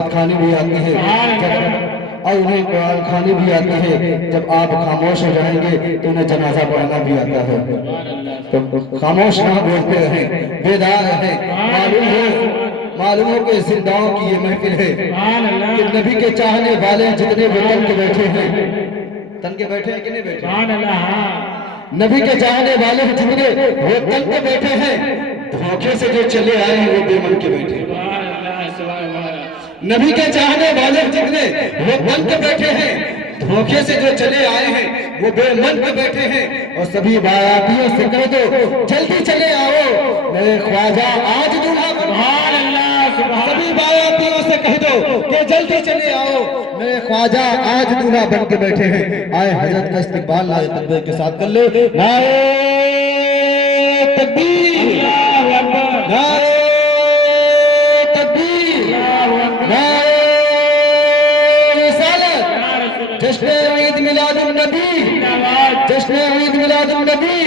کھانی بھی آتی ہے اور انہیں قرآن کھانی بھی آتی ہے۔ جب آپ خاموش ہو جائیں گے تو انہیں جنازہ پڑھنا بھی آتا ہے۔ تو خاموش نہ بولتے رہیں، بیدار رہیں۔ معلوم ہو کہ زندہوں کی یہ محفل ہے کہ نبی کے چاہنے والے جتنے وہ تن کے بیٹھے ہیں، تن کے بیٹھے ہیں کہ نہیں بیٹھے؟ نبی کے چاہنے والے جتنے وہ تن کے بیٹھے ہیں، دھوکے سے جو چلے آئے ہیں وہ بے من کے بیٹھے ہیں۔ نبی کے چاہنے والے جتنے وہ من کے بیٹھے ہیں، دھوکے سے جو چلے آئے ہیں وہ بے من کے بیٹھے ہیں۔ اور سبھی باراتیوں سے کہہ دو جلدی چلے آؤ، میرے خواجہ آج دلہا بن سبھی باراتیوں سے کہہ دو کہ جلدی چلے آؤ، میرے خواجہ آج دلہا بن کے بیٹھے ہیں۔ آئے حضرت کا استقبال نعرہ تکبیر کے ساتھ کر لے۔ نعرہ تکبیر، نعرہ جشن عید میلاد النبی، جشن عید میلاد النبی،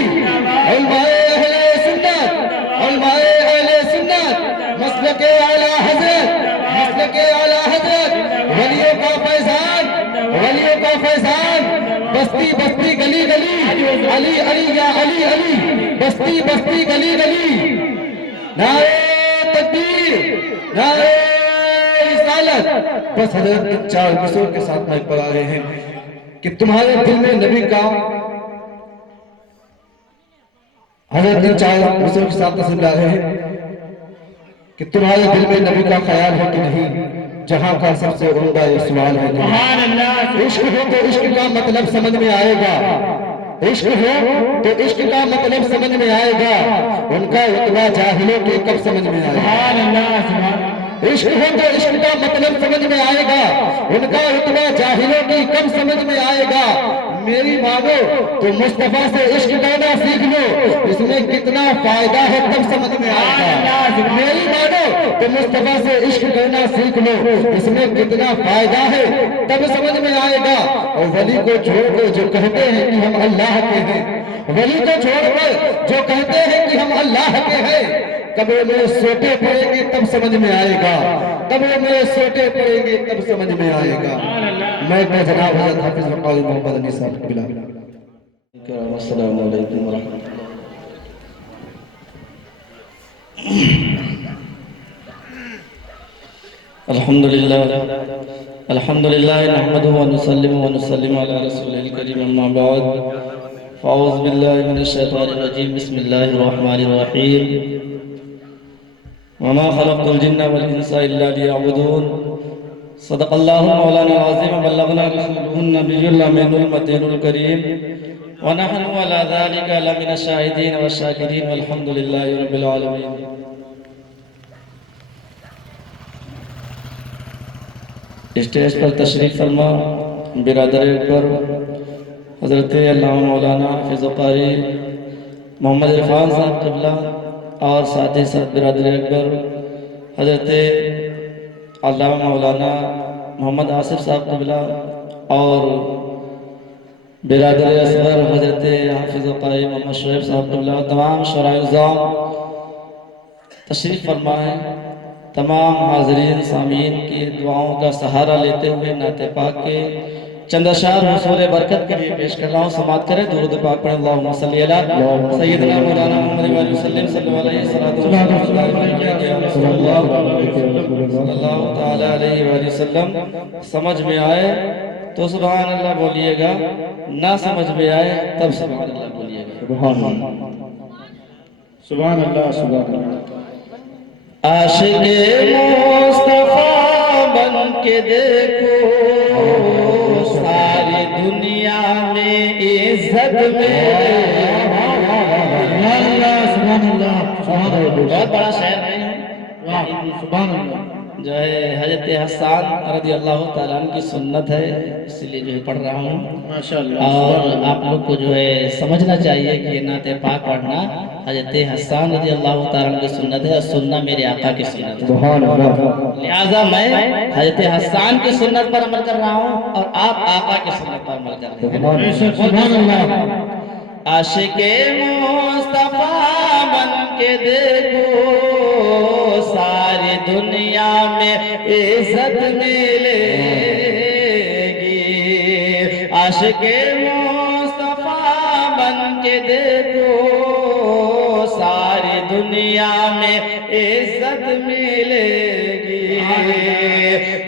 علماء اہل سنت، علماء اہل سنت، مسلک اعلیٰ حضرت، مسلک اعلیٰ حضرت، ولیوں کا فیضان، ولیوں کا فیضان، بستی بستی گلی گلی، علی علی یا علی علی، بستی بستی گلی گلی، نعرہ تکبیر، نعرہ رسالت۔ بس حضرت چار مصروں کے ساتھ میں پڑھا رہے ہیں کہ تمہارے دل میں نبی کا، حضرت چار مصروں کے ساتھ تسلیم لا رہے ہیں کہ تمہارے دل میں نبی کا خیال ہے کہ نہیں، جہاں کا سب سے عمدہ یہ سوال ہے کہ عشق ہو تو عشق کا مطلب سمجھ میں آئے گا، عشق ہو تو عشق کا مطلب سمجھ میں آئے گا، ان کا رتبہ جاہلوں کے کب سمجھ میں آئے گا؟ عشق ہو تو عشق کا مطلب سمجھ میں آئے گا، ان کا رتبہ جاہلوں کی کب سمجھ میں آئے گا؟ میری مانو تو مصطفیٰ سے عشق کرنا سیکھ لو، اس میں کتنا فائدہ ہے تب سمجھ میں آئے گا۔ میری مانو تو مصطفیٰ سے عشق کرنا سیکھ لو، اس میں کتنا فائدہ ہے تب سمجھ میں آئے گا۔ اور ولی کو چھوڑ کر جو کہتے ہیں کہ ہم اللہ کے ہیں، ولی کو چھوڑ کر جو کہتے ہیں کہ ہم اللہ کے ہیں، قبر میں سوٹے پڑیں گے تب سمجھ میں آئے گا، قبر میں سوٹے پڑیں گے تب سمجھ میں آئے گا۔ میں جناب حضرت حافظ وقاری محمد علی صاحب کو بلا۔ السلام علیکم ورحمۃ اللہ۔ الحمدللہ نحمدہ ونسلم ونسلم علی رسول الکریم اما بعد فاعوذ باللہ من الشیطان الرجیم بسم اللہ الرحمن الرحیم وما خلقت الجن والانس الا ليعبدون صدق اللہ مولانا العظیم بلغنا رسوله النبی الامین المتین الکریم ونحن على ذلك لمن الشاہدین والشاکرین والحمد للہ رب العالمین۔ اسٹیج پر تشریف فرما برادر اکبر حضرت علامہ مولانا حافظ قاری محمد عرفان صاحب قبلہ اور ساتھ ہی ساتھ برادر اکبر حضرت علامہ مولانا محمد آصف صاحب قبلہ اور برادر اصغر حضرت حافظ قاری محمد شعیب صاحب قبلہ، تمام شرائع الزام تشریف فرمائیں۔ تمام حاضرین سامعین کی دعاؤں کا سہارا لیتے ہوئے نعت پاک کے چند اشعار حصول برکت کے لیے پیش کر رہا ہوں، سماعت کریں، درود پاک پڑھیں۔ اللہم صلی علی سیدنا مولانا محمد وآلہ وسلم صلی اللہ علیہ وسلم۔ سمجھ میں آئے تو سبحان اللہ بولیے گا، نہ سمجھ میں آئے تب سبحان اللہ بولیے گا۔ سبحان اللہ، سبحان اللہ، سبحان اللہ۔ عاشق مصطفیٰ بن کے دیکھو ساری دنیا میں عزت میں، بہت بڑا شعر ہے جو ہے حضرت حسان رضی اللہ تعالیٰ عنہ کی سنت ہے، اس لیے جو ہے پڑھ رہا ہوں، اور آپ لوگ کو جو ہے سمجھنا چاہیے کہ یہ نعت پاک پڑھنا حضرت حسان رضی اللہ تعالیٰ عنہ کی سنت ہے اور سننا میرے آقا کی سنت ہے، لہذا میں حضرت حسان کی سنت پر عمل کر رہا ہوں اور آپ آقا کی سنت پر عمل کر رہے ہیں۔ سبحان اللہ۔ عاشق مصطفیٰ بن کے دیکھو ساری دنیا میں عزت ملے گی عاشق مصطفیٰ بن کے دیکھو ساری دنیا میں عزت ملے گی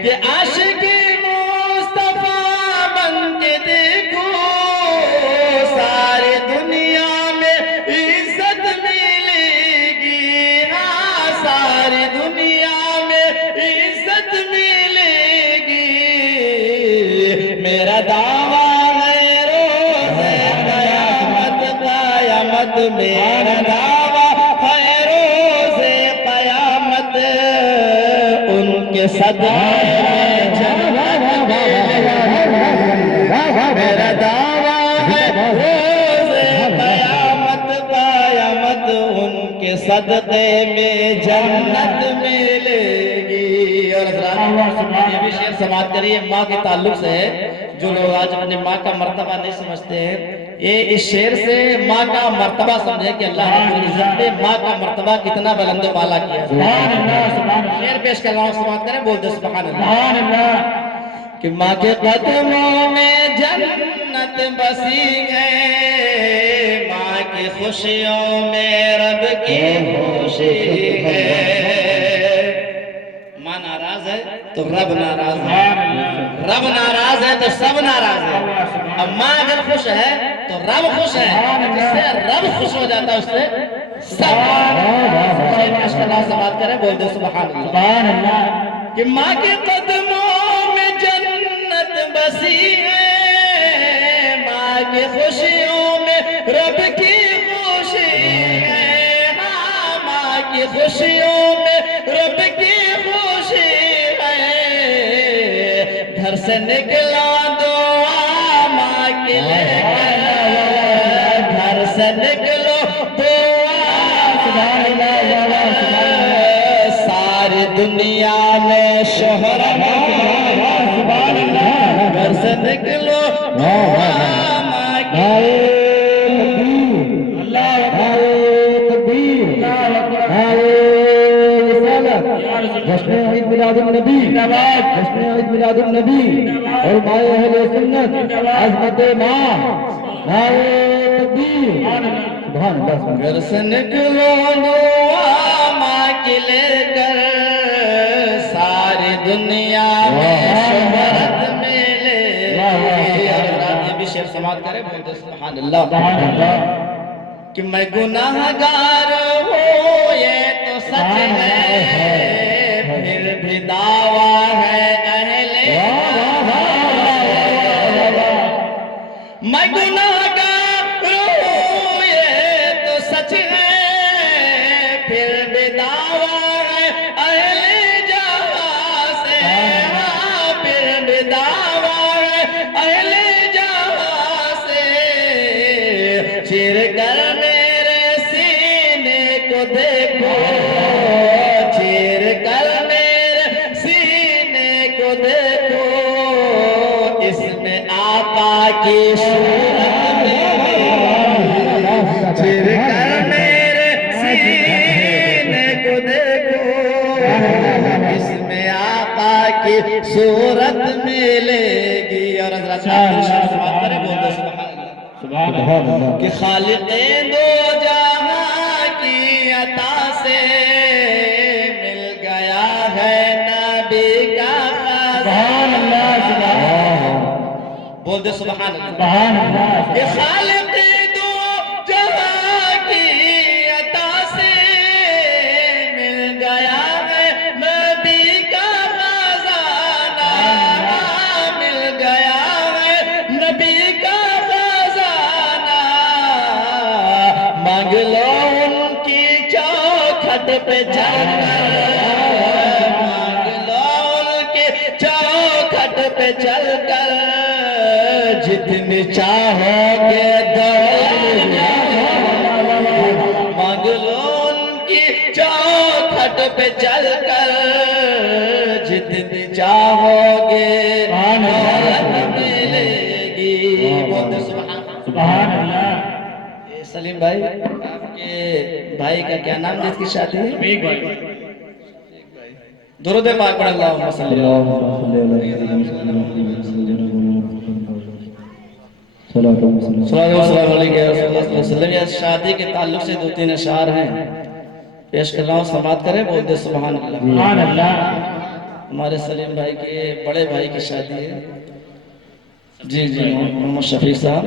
کہ عاشق مصطفیٰ بن کے دیکھو ساری دنیا میں عزت ملے گی ہاں ساری دنیا میں عزت ملے گی میرا دعویٰ ہے روز قیامت قیامت میرا دعویٰ ہے روز قیامت ان کے صدقے میرا دعویٰ ہے روز قیامت قیامت ان کے صدقے میں جنت ملے گی اور یہ بھی شعر سماعت کریے ماں کے تعلق سے ہے جو لوگ آج اپنے ماں کا مرتبہ نہیں سمجھتے ہیں یہ اس شعر سے ماں کا مرتبہ سمجھے کہ اللہ رب العزت نے ماں کا مرتبہ کتنا بلند و بالا کیا شعر پیش کر رہا ہوں سماعت کریں بول دے سبحان اللہ کہ ماں کے قدموں میں جنت بسی ہے ماں کی خوشیوں میں رب کی خوشی ہے ماں ناراض ہے تو رب ناراض ہے رب ناراض ہے تو سب ناراض ہے اب ماں اگر خوش ہے تو رب خوش ہے جس سے رب خوش ہو جاتا ہے اس سے سب سماعت کریں بول دے سبحان اللہ کہ ماں کے قدموں میں جنت بسی ہے ماں کی خوشیوں میں رب کی خوشی ہے ہاں ماں کی خوشیوں میں رب کی خوشی ہے گھر سے نکلا دعا ماں کے لے گھر سے نکلو ساری دنیا میں شہرت گھر سے نکلو جشن عید میلاد النبی جشن عید میلاد النبی اور مائے اہل سنت عظمت ماں نعرہ تکبیر سبحان اللہ گھر سے نکلو دعا ماں کی لے کر ساری دنیا میں شہرت ملے یہ بھی شعر سماعت کرے بولتے سبحان اللہ کہ میں گناہ گار ہوں یہ تو سچ ہے پھر بھی دعویٰ ہے اہل میں گناہ گار ہوں یہ تو سچ ہے پھر بھی دعویٰ ہے اہل جہاں سے پھر بھی دعویٰ ہے اہل جہاں سے چیر کر میرے سینے کو دیکھو چیر کر میرے سینے کو دیکھو اس میں آقا کی صورت چیر کر میرے سینے کو دیکھو اس میں آقا کی صورت ملے گی اور حضرت سبحان کرے بولتے سبحان اللہ کہ خالق دو جہاں کی عطا سے مل گیا ہے نبی کا خزانہ بول دے سبحان اللہ کہ خالق دو جہاں کی عطا سے مل گیا ہے نبی کا خزانہ مل گیا ہے نبی کا خزانہ مانگ لو ان کی چوکھٹ پہ جا کر مانگ لو ان کی چوکھٹ پہ چل کر جتنی چاہو گے دولت مانگ لو ان کی چوکھٹ پہ چل کر جتنی چاہو گے دولت ملے گی بولتے سبحان اللہ سلیم بھائی آپ کے بھائی کا کیا نام جس کی شادی ہے درود پاک پڑھ اللہم صلی اللہ صلی اللہ علیہ وسلم. شادی کے تعلق سے 2-3 اشعار ہیں پیش کر رہا ہوں, سماعت کریں, بول دے سبحان اللہ. سبحان اللہ. ہمارے سلیم بھائی کے بڑے بھائی کی شادی ہے. جی محمد شفیق صاحب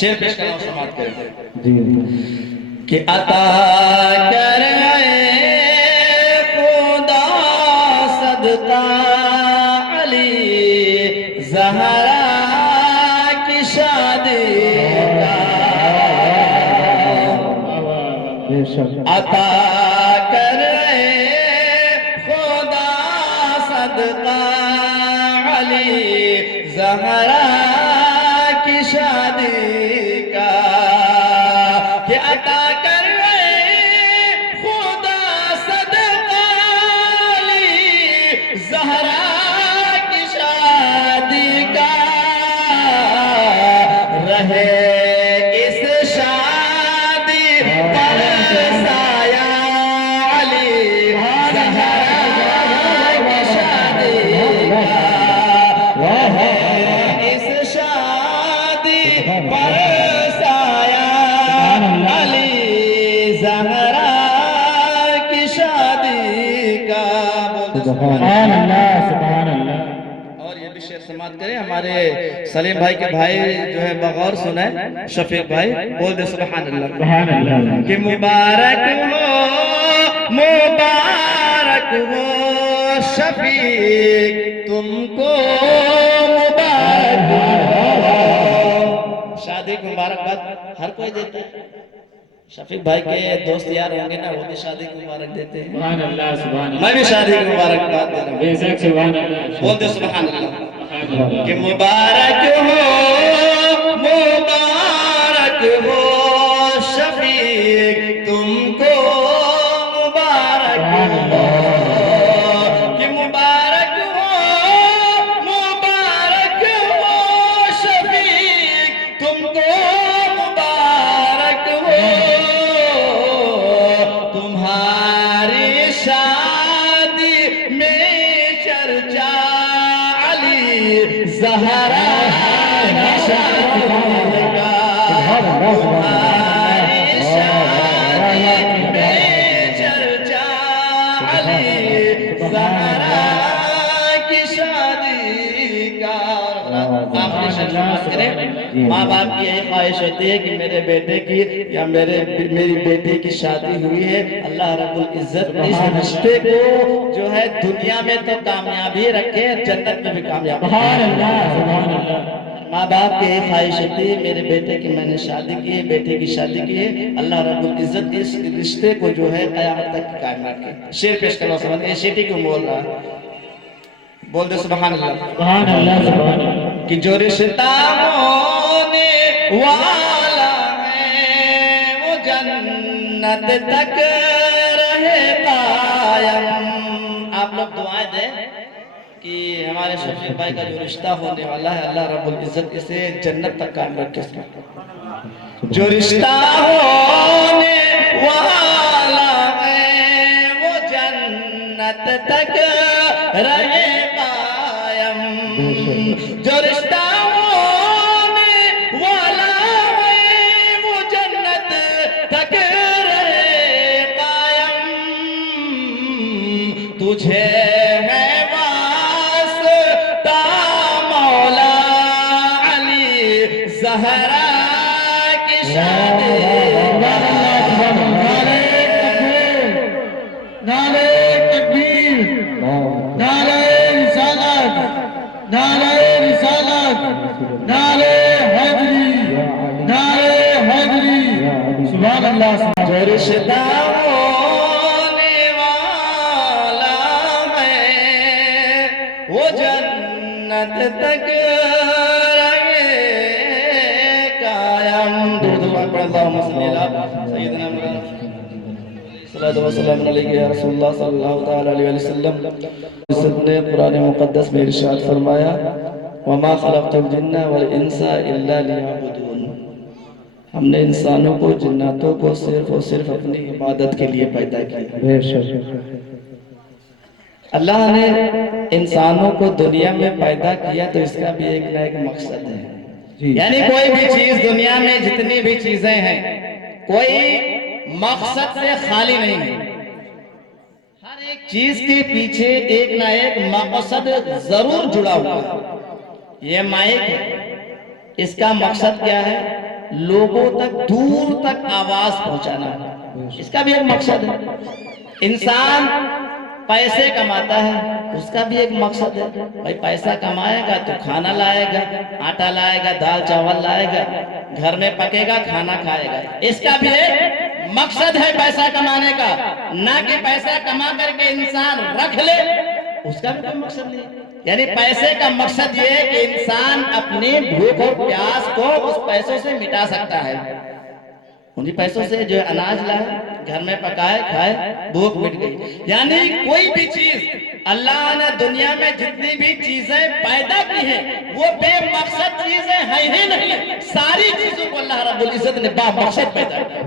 شعر پیش کر رہا ہوں, سماعت کریں. کہ عطا کر خدا صدقہ علی زہرا کی شادی کا, عطا کر خدا صدقہ علی زہرا کی شادی کا, کہ عطا کر خدا صدقہ علی زہرا کی شادی کا, رہے اس شادی پر سایہ علی زہرا کی شادی کا, رہے اس شادی پر سایہ علی زہرا کی شادی کا. سبحان اللہ. سبحان اللہ. اور یہ بھی شعر سماعت کریں. ہمارے سلیم بھائی کے بھائی جو ہے بغور سنیں, شفیق بھائی, بول دے سبحان اللہ. سبحان اللہ. کہ مبارک ہو شفیق تم کو, مبارک ہو. شادی کی مبارکباد ہر کوئی دیتا ہے. شفیق بھائی کے دوست یار ہوں گے نا, وہ بھی شادی کی مبارک دیتے ہیں. سبحان اللہ. سبحان اللہ. میں بھی شادی کی مبارکباد دے رہا ہوں. بے شک سبحان اللہ. بول دے سبحان اللہ. کہ مبارک ہو شفیق تم کو, مبارک ہو. کہ مبارک ہو شفیق تم کو, مبارک ہو. تمہاری شادی میں چرچا علی زہرا کی شادی کا, تمہاری شادی میں چرچا علی زہرا کی شادی کا. آخری شعر سماعت کریں. ماں باپ کی یہی خواہش ہوتی ہے کہ میرے بیٹے کی یا میری بیٹی کی شادی ہوئی ہے, اللہ رب العزت اس رشتے کو جو ہے دنیا میں تو کامیابی رکھے, جنت میں بھی کامیاب. سبحان اللہ. سبحان اللہ. ماں باپ کی یہی خواہش ہوتی ہے میرے بیٹے کی میں نے شادی کی ہے, بیٹے کی شادی کی ہے, اللہ رب العزت اس رشتے کو جو ہے قیامت تک قائم رکھے. شعر پیش کرو, سمجھ یہ سیٹی کیوں بول رہا ہے, بول دے سبحان اللہ. سبحان اللہ. سبحان اللہ. کہ جو رشتہ ہونے والا ہے وہ جنت تک رہے قائم. آپ لوگ دعائیں دیں کہ ہمارے شفیق بھائی کا جو رشتہ ہونے والا ہے اللہ رب العزت اسے جنت تک قائم رکھے. جو رشتہ ہونے والا ہے وہ جنت تک رہے قائم. جو رشتہ ہونے والا ہے وہ جنت تک رہے قائم. تجھے ہے واسطہ مولا علی زہرا کی شادی. نعرہ تکبیر. نعرہ رسالت. نعرہ رسالت. نعرہ حیدری. نعرہ حیدری. سبحان اللہ. جو رشتہ ہونے والا ہے وہ جنت تک رہے قائم. درود پاک پڑھ اللہم صلی اللہ سیدنا مولانا صلی اللہ وسلم علیہ یا رسول اللہ صلی اللہ تعالی علیہ وسلم. اس نے قرآن مقدس میں ارشاد فرمایا وَمَا خَلَقْتُ الْجِنَّ وَالْإِنسَ إِلَّا لِيَعْبُدُونَ. ہم نے انسانوں کو جناتوں کو صرف اور صرف اپنی عبادت کے لیے پیدا کیا. اللہ نے انسانوں کو دنیا میں پیدا کیا تو اس کا بھی ایک نہ ایک مقصد ہے. یعنی کوئی بھی چیز دنیا میں جتنی بھی چیزیں ہیں کوئی مقصد سے خالی نہیں ہے. ہر ایک چیز کے پیچھے ایک نہ ایک مقصد ضرور جڑا ہوا ہے. یہ مائک ہے، اس کا مقصد کیا ہے؟ لوگوں تک دور تک آواز پہنچانا ہے. اس کا بھی ایک مقصد ہے. انسان پیسے کماتا ہے، اس کا بھی ایک مقصد ہے. بھائی پیسہ کمائے گا تو کھانا لائے گا، آٹا لائے گا، دال چاول لائے گا، گھر میں پکے گا، کھانا کھائے گا. اس کا بھی ایک مقصد ہے پیسہ کمانے کا. نہ کہ پیسہ کما کر کے انسان رکھ لے، اس کا بھی کوئی مقصد نہیں. یعنی پیسے کا مقصد یہ ہے کہ انسان اپنی بھوک اور پیاس کو اس پیسوں سے مٹا سکتا ہے. انہی پیسوں سے جو اناج لائے، گھر میں پکائے کھائے، بھوک مٹ گئی. یعنی کوئی بھی چیز اللہ نے دنیا میں جتنی بھی چیزیں پیدا کی ہیں وہ بے مقصد چیزیں ہیں ہی نہیں. ساری چیزوں کو اللہ رب العزت نے با مقصد پیدا کیا.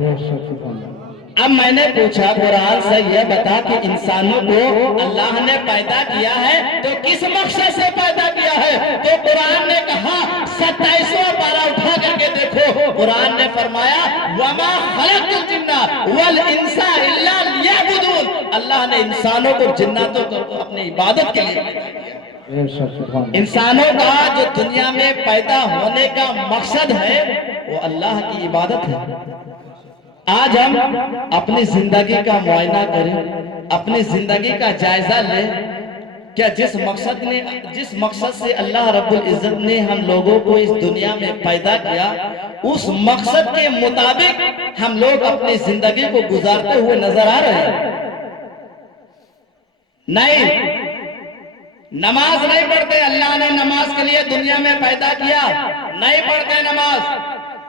اب میں نے پوچھا قرآن سے یہ بتا کہ انسانوں کو اللہ نے پیدا کیا ہے تو کس مقصد سے پیدا کیا ہے؟ تو قرآن نے کہا 27واں پارہ اٹھا کر کے دیکھو. قرآن نے فرمایا وَمَا خَلَقْتُ الْجِنَّ وَالْإِنسَ إِلَّا لِيَعْبُدُونَ. اللہ نے انسانوں کو جناتوں کو اپنی عبادت کے لیے پیدا کیا. انسانوں کا جو دنیا میں پیدا ہونے کا مقصد ہے وہ اللہ کی عبادت ہے. آج ہم اپنی زندگی کا معائنہ کریں، اپنی زندگی کا جائزہ لیں. کیا جس مقصد سے اللہ رب العزت نے ہم لوگوں کو اس دنیا میں پیدا کیا اس مقصد کے مطابق ہم لوگ اپنی زندگی کو گزارتے ہوئے نظر آ رہے ہیں؟ نہیں. نماز نہیں پڑھتے. اللہ نے نماز کے لیے دنیا میں پیدا کیا، نہیں پڑھتے نماز.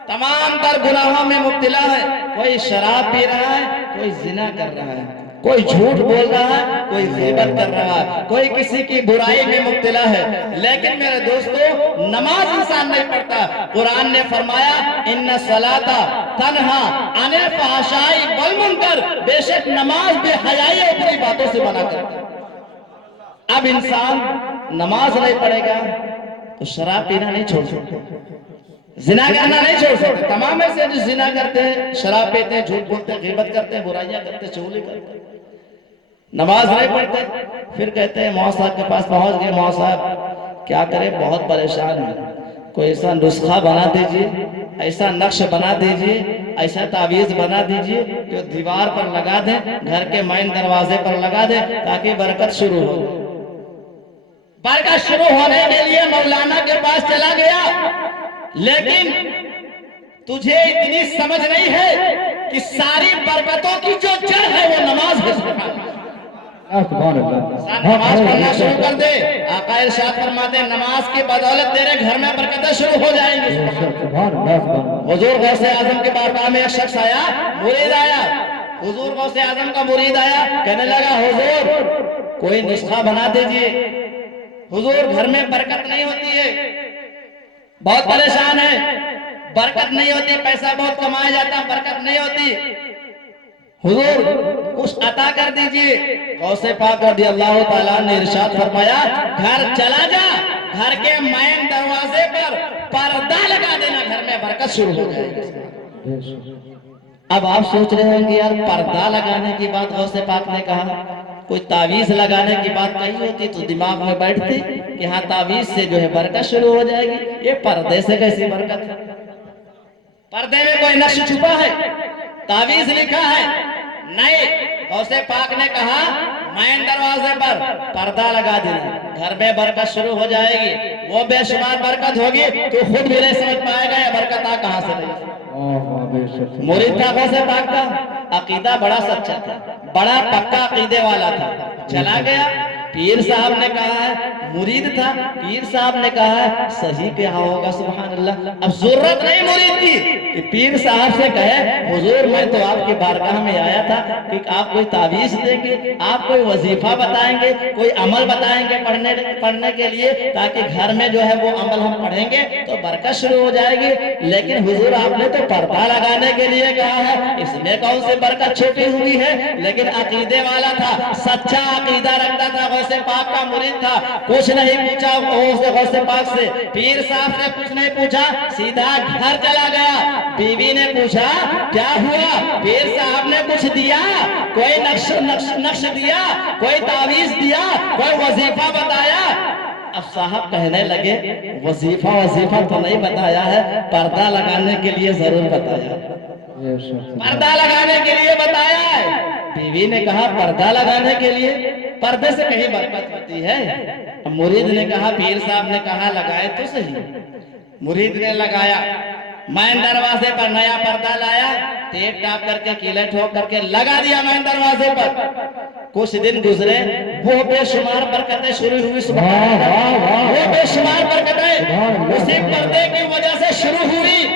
تمام تر گناہوں میں مبتلا ہے. کوئی شراب پی رہا ہے، کوئی زنا کر رہا ہے، کوئی جھوٹ بول رہا ہے، کوئی غیبت کر رہا ہے، کوئی کسی کی برائی میں مبتلا ہے. لیکن میرے دوستو نماز انسان نہیں پڑھتا. قرآن نے فرمایا ان الصلاۃ تنہا عن الفحشاء والمنکر. بے شک نماز بے حیائی اور بری باتوں سے منع کرتی ہے. اب انسان نماز نہیں پڑھے گا تو شراب پینا نہیں چھوڑ سکتا، زنا کرنا نہیں چھوڑ سکتے. تمام ایسے جو زنا کرتے ہیں، شراب پیتے ہیں، جھوٹ بولتے ہیں، غیبت کرتے ہیں، برائیاں کرتے ہیں، چغلی کرتے ہیں، نماز نہیں پڑھتے. پھر کہتے ہیں مولانا صاحب کے پاس پہنچ گئے، مولانا صاحب کیا کرے بہت پریشان ہیں، کوئی ایسا نسخہ بنا دیجئے، ایسا نقش بنا دیجئے، ایسا تعویذ بنا دیجئے جو دیوار پر لگا دیں، گھر کے مین دروازے پر لگا دیں تاکہ برکت شروع ہو. برکت شروع ہونے کے لیے مولانا کے پاس چلا گیا، لیکن تجھے اتنی سمجھ نہیں ہے کہ ساری برکتوں کی جو جڑ ہے وہ نماز ہے. نماز پڑھنا شروع کر دے. آقا ارشاد فرماتے ہیں نماز کی بدولت تیرے گھر میں برکتیں شروع ہو جائیں گی. حضور غوث اعظم کے بارگاہ میں ایک شخص آیا، مرید آیا. حضور غوث اعظم کا مرید آیا، کہنے لگا حضور کوئی نسخہ بنا دیجئے، حضور گھر میں برکت نہیں ہوتی ہے، بہت پریشان ہے، برکت نہیں ہوتی، پیسہ بہت کمایا جاتا، برکت نہیں ہوتی، حضور کچھ عطا کر دیجئے. غوث پاک رضی اللہ تعالیٰ نے ارشاد فرمایا گھر چلا جا، گھر کے مین دروازے پر پردہ لگا دینا، گھر میں برکت شروع ہو جائے گی. اب آپ سوچ رہے ہیں کہ یار پردہ لگانے کی بات غوث پاک نے کہا، کوئی تعویذ لگانے کی بات کہی ہوتی تو دماغ میں بیٹھتی کہ ہاں تعویذ سے جو ہے برکت شروع ہو جائے گی. یہ پردے سے کیسی برکت ہے؟ پردے میں کوئی نقش چھپا ہے؟ تعویذ لکھا ہے؟ نہیں. غوث پاک نے کہا مین دروازے پر پردہ لگا دینا، گھر میں برکت شروع ہو جائے گی. وہ بے شمار برکت ہوگی تو خود بھی نہیں سمجھ پائے گا یہ برکت آ کہاں سے رہی. مرید تھا غوث پاک کا، عقیدہ بڑا سچا تھا، بڑا پکا عقیدے والا تھا. چلا گیا، پیر صاحب نے کہا ہے، مرید تھا، پیر صاحب نے کہا ہے صحیح کہا ہوگا. سبحان اللہ. اب ضرورت نہیں مرید کی کہ پیر صاحب سے کہے حضور میں تو آپ کی بارگاہ میں آیا تھا کہ آپ کوئی تعویذ دیں گے، آپ کوئی وظیفہ بتائیں گے، کوئی عمل بتائیں گے پڑھنے کے لیے تاکہ گھر میں جو ہے وہ عمل ہم پڑھیں گے تو برکت شروع ہو جائے گی. لیکن حضور آپ نے تو پردہ لگانے کے لیے کہا ہے، اس میں کون سی برکت چھپی ہوئی ہے؟ لیکن عقیدے والا تھا، سچا عقیدہ رکھتا تھا غوث پاک کا مرید تھا، کچھ نہیں پوچھا غوث پاک سے، پیر صاحب سے کچھ نہیں پوچھا، سیدھا گھر چلا گیا۔ بیوی نے پوچھا کیا ہوا؟ پیر صاحب نے کچھ دیا؟ کوئی نقش دیا؟ کوئی تعویذ دیا؟ کوئی وظیفہ بتایا؟ اب صاحب کہنے لگے وظیفہ تو نہیں بتایا ہے، پردہ لگانے کے لیے ضرور بتایا ہے، پردہ لگانے کے لیے بتایا ہے۔ بیوی نے کہا پردہ لگانے کے لیے؟ پردے سے کہیں برکت ہوتی ہے؟ مرید نے کہا پیر صاحب نے کہا لگائے تو صحیح۔ مرید نے لگایا، مین دروازے پر نیا پردہ لایا، ٹیپ ٹاپ کر کے کیلے ٹھوک کر کے لگا دیا مین دروازے پر۔ کچھ دن گزرے، وہ بے شمار برکتیں شروع ہوئی، سبحان اللہ، وہ بے شمار برکتیں اسی پردے کی وجہ سے شروع ہوئی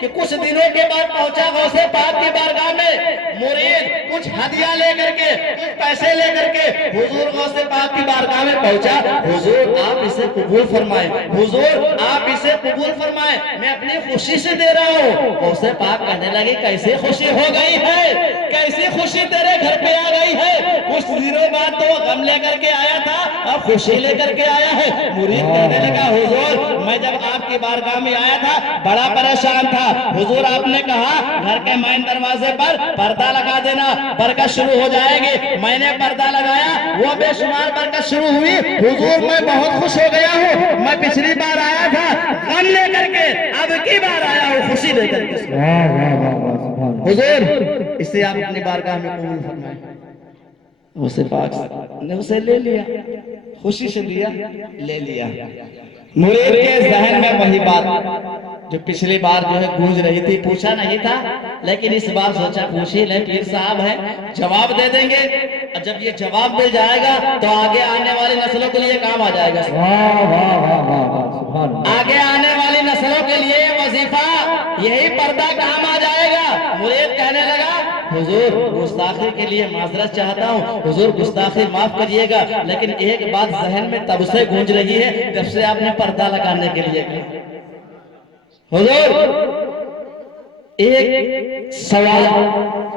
کہ کچھ دنوں کے بعد پہنچا غوث پاک کی بارگاہ میں مرید، کچھ ہدیہ لے کر کے، کچھ پیسے لے کر کے حضور غوث پاک کی بارگاہ میں پہنچا۔ حضور آپ اسے قبول فرمائیں، حضور آپ اسے قبول فرمائیں، میں اپنی خوشی سے دے رہا ہوں۔ غوث پاک کہنے لگے کیسے خوشی ہو گئی ہے، کیسی خوشی تیرے گھر پہ آ گئی ہے؟ کچھ دنوں بعد تو وہ غم لے کر کے آیا تھا، اب خوشی لے کر کے آیا ہے۔ مرید کہنے لگا حضور میں جب آپ کی بارگاہ میں آیا تھا بڑا پریشان تھا، حضور آپ نے کہا گھر کے مین دروازے پر پردہ لگا دینا، برکت شروع ہو جائے گی۔ میں نے پردہ لگایا، وہ بے شمار برکت شروع ہوئی۔ حضور میں بہت خوش ہو گیا ہوں، میں پچھلی بار آیا تھا غم لے کر کے، اب کی بار آیا ہوں خوشی لے کر کے۔ حضور اسے آپ اپنی بارگاہ میں قبول فرمائیں۔ غوث پاک نے اسے لے لیا، خوشی سے دیا، لے لیا۔ مرید کے ذہن میں وہی بات جو پچھلی بار جو ہے گونج رہی تھی، پوچھا نہیں تھا لیکن اس بار سوچا پوچھ ہی لیں، پیر صاحب ہے جواب دے دیں گے، اور جب یہ جواب مل جائے گا تو آگے آنے والی نسلوں کے لیے کام آ جائے گا، آگے آنے والی نسلوں کے لیے وظیفہ یہی پردہ کام آ جائے گا۔ مرید کہنے لگا حضور گستاخی کے لیے معذرت چاہتا ہوں، حضور گستاخی معاف کریے گا، لیکن ایک بات ذہن میں تب سے گونج رہی ہے جب سے آپ نے پردہ لگانے کے لیے کہا۔ حضور ایک سوال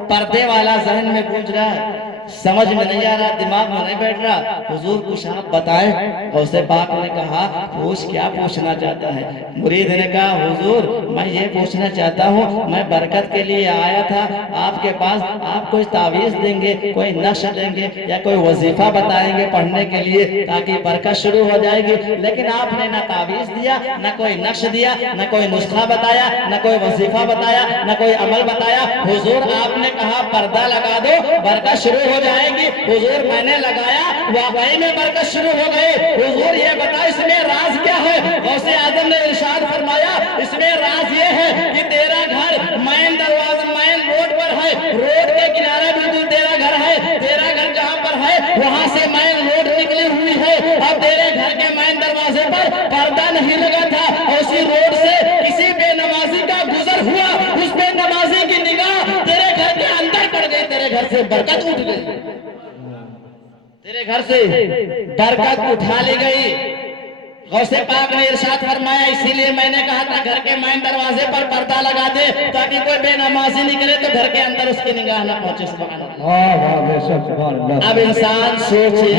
پردے والا ذہن میں گونج رہا ہے، سمجھ میں نہیں آ رہا، دماغ میں نہیں بیٹھ رہا، حضور کچھ آپ بتائیں۔ غوث پاک نے کہا پوچھ، کیا پوچھنا چاہتا ہے؟ مرید نے کہا حضور میں یہ پوچھنا چاہتا ہوں، میں برکت کے لیے آیا تھا آپ کے پاس، آپ کوئی تعویذ دیں گے، کوئی نقش دیں گے یا کوئی وظیفہ بتائیں گے پڑھنے کے لیے تاکہ برکت شروع ہو جائے گی، لیکن آپ نے نہ تعویذ دیا، نہ کوئی نقش دیا، نہ کوئی نسخہ بتایا، نہ کوئی وظیفہ بتایا، نہ کوئی عمل بتایا۔ حضور آپ نے کہا پردہ لگا دو برکت شروع ہو جائے گی، حضور میں نے لگایا واقعی میں برکت شروع ہو گئی۔ حضور یہ بتا اس میں راز کیا ہے؟ غوث اعظم نے ارشاد فرمایا اس میں راز یہ ہے کہ تیرا گھر مین دروازہ مین روڈ پر ہے، روڈ کے کنارے بالکل تیرا گھر ہے، تیرا گھر جہاں پر ہے وہاں سے مین روڈ نکلی ہوئی ہے، اب تیرے گھر کے مین دروازے پر پردہ نہیں لگا تھا، اسی روڈ سے کسی بے نمازی کا گزر ہوا، اس بے نمازی کی نگاہ تیرے گھر کے اندر پڑ گئی، تیرے گھر سے برکت اٹھ گئی، تیرے گھر سے برکت اٹھا لی گئی۔ غوث پاک نے ارشاد فرمایا اسی لیے میں نے کہا تھا گھر کے مین دروازے پر پردہ لگا دے تاکہ کوئی بے نمازی نکلے تو گھر کے اندر اس کی نگاہ نہ پہنچے۔ سبحان اللہ۔ اب انسان سوچے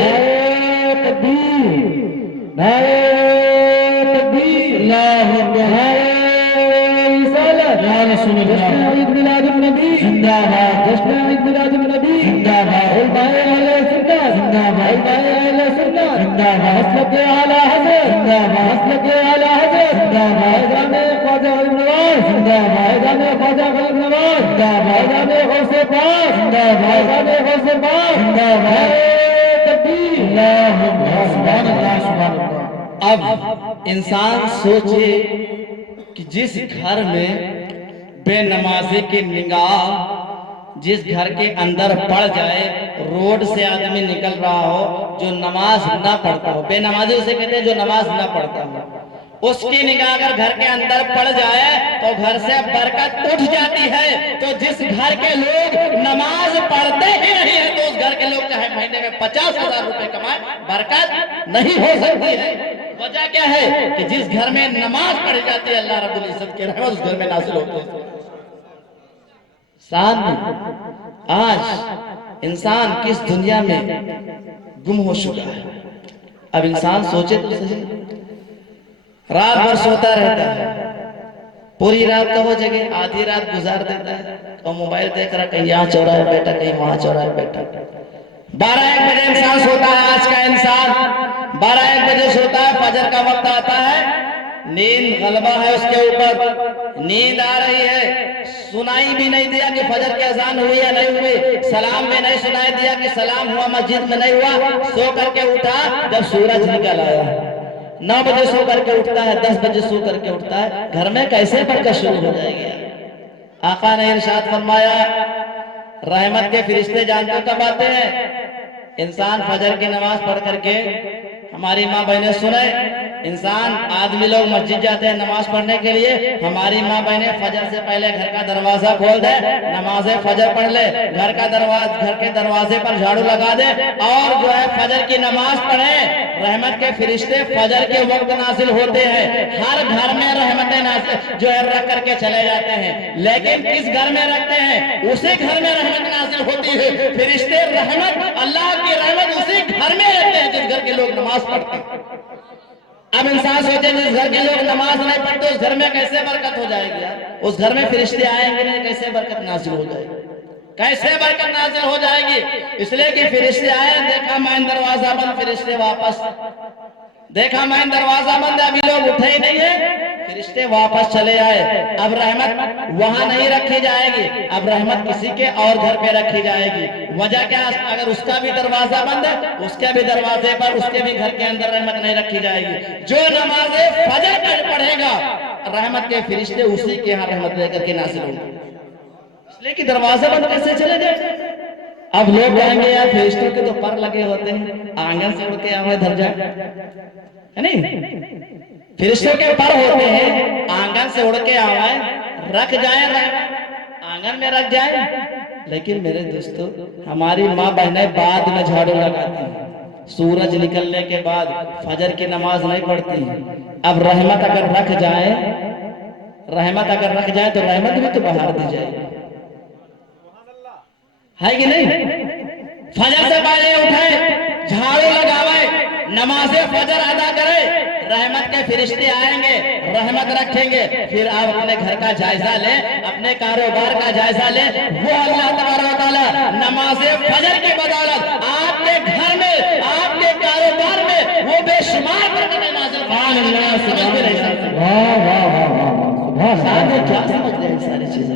عید میلاد النبی زندہ باد، جشن عید میلاد النبی زندہ باد، علماء اہل سنت زندہ باد، علماء اہل سنت زندہ باد، مسلک اعلی حضرت زندہ باد، مسلک اعلی حضرت زندہ باد، ایزان خواجہ غریب نواز زندہ باد، ایزان خواجہ غریب نواز زندہ باد، ایزان غوث پاک زندہ باد، ایزان غوث پاک زندہ باد، تکبیر، اللہ اکبر، سبحان اللہ سبحان اللہ۔ اب انسان سوچے کہ جس گھر میں بے نمازی کی نگاہ جس گھر کے اندر پڑ جائے، روڈ سے آدمی نکل رہا ہو جو نماز نہ پڑھتا ہو، بے نمازی اسے کہتے ہیں جو نماز نہ پڑھتا ہو، اس کی نگاہ اگر گھر کے اندر پڑ جائے تو گھر سے برکت اٹھ جاتی ہے۔ تو جس گھر کے لوگ نماز پڑھتے ہی نہیں ہے تو اس گھر کے لوگ چاہے مہینے میں 50,000 روپے کمائیں برکت نہیں ہو سکتی ہے۔ وجہ کیا ہے کہ جس گھر میں نماز پڑھی جاتی ہے اللہ رب العزت کے رحمت اس گھر میں نازل ہوتے ہیں۔ آج انسان کس دنیا میں گم ہو چکا ہے؟ اب انسان سوچے تو صحیح، رات بھر سوتا رہتا ہے، پوری رات کا وہ جگہ آدھی رات گزار دیتا ہے اور موبائل دیکھ رہا، کہیں یہاں چوراہے بیٹھا، کہیں وہاں چوراہے بیٹھا۔ 12-1 بجے انسان سوتا ہے، آج کا انسان 12-1 بجے سوتا ہے، فجر کا وقت آتا ہے، نیند غلبہ ہے اس کے اوپر، نیند آ رہی ہے، سنائی بھی نہیں دیا کہ فجر کی اذان ہوئی یا نہیں ہوئی، سلام بھی نہیں سنائی دیا کہ سلام ہوا مسجد میں نہیں ہوا، سو کر کے اٹھا جب سورج نکل آیا، 9 بجے سو کر کے اٹھتا ہے، 10 بجے سو کر کے اٹھتا ہے، گھر میں کیسے برکت شروع ہو جائے گی؟ آقا نے ارشاد فرمایا، رحمت کے فرشتے جانتے کب آتے ہیں؟ انسان فجر کی نماز پڑھ کر کے، ہماری ماں بہنیں سنیں، انسان آدمی لوگ مسجد جاتے ہیں نماز پڑھنے کے لیے، ہماری ماں بہنیں فجر سے پہلے گھر کا دروازہ کھول دے، نماز فجر پڑھ لے، گھر کے دروازے پر جھاڑو لگا دے اور جو ہے فجر کی نماز پڑھے، رحمت کے فرشتے فجر کے وقت نازل ہوتے ہیں، ہر گھر میں رحمتیں نازل جو ہے رکھ کر کے چلے جاتے ہیں، لیکن کس گھر میں رکھتے ہیں؟ اسی گھر میں رحمت نازل ہوتی ہے، فرشتے رحمت، اللہ کی رحمت اسی گھر میں رہتے ہیں جس گھر کے لوگ نماز پڑھتے ہیں۔ اب انسان سوچے جس گھر کے لوگ نماز نہیں پڑھتے اس گھر میں کیسے برکت ہو جائے گی؟ اس گھر میں فرشتے آئیں گے نہیں، کیسے برکت نازل ہو جائے گی؟ کیسے برکت نازل ہو جائے گی؟ اس لیے کہ فرشتے آئے، دیکھا مین دروازہ بند، فرشتے واپس، دیکھا مین دروازہ بند، ابھی لوگ اٹھے ہی نہیں ہیں، فرشتے واپس چلے آئے۔ اب رحمت وہاں نہیں رکھی جائے گی، اب رحمت کسی کے اور گھر پہ رکھی جائے گی۔ وجہ کیا؟ اگر اس کا بھی دروازہ بند ہے، اس کے بھی دروازے پر، اس کے بھی گھر کے اندر رحمت نہیں رکھی جائے گی۔ جو نماز فجر پڑھے گا، رحمت کے فرشتے اسی کے ہاں رحمت لے کر کے نازل ہوں گے، اس لیے کہ دروازہ بند کیسے چلے جائے؟ اب لوگ کہیں گے یار فرشتوں کے تو پر لگے ہوتے ہیں، آنگن سے اڑ کے آوے دھر جائے، ہے نہیں؟ فرشتوں کے پر ہوتے ہیں، آنگن سے اڑ کے آوائے رکھ جائیں، آنگن میں رکھ جائیں، لیکن میرے دوستو ہماری ماں بہنیں بعد میں جھاڑو لگاتی ہیں، سورج نکلنے کے بعد فجر کی نماز نہیں پڑھتی ہیں۔ اب رحمت اگر رکھ جائیں، رحمت اگر رکھ جائیں تو رحمت بھی تو بہار دی جائے گی، ہے کہ نہیں؟ فجر سے پہلے اٹھے، جھاڑو لگاوے، نماز فجر ادا کرے، رحمت کے فرشتے آئیں گے، رحمت رکھیں گے، پھر آپ اپنے گھر کا جائزہ لیں، اپنے کاروبار کا جائزہ لیں، وہ اللہ تبارک و تعالی نماز فجر کی بدولت آپ کے گھر میں، آپ کے کاروبار میں وہ بے شمار برکتیں نازل فرمائے گا۔ سمجھ بھی نہیں سکتے، کیا سمجھ رہے ہیں ساری چیزیں؟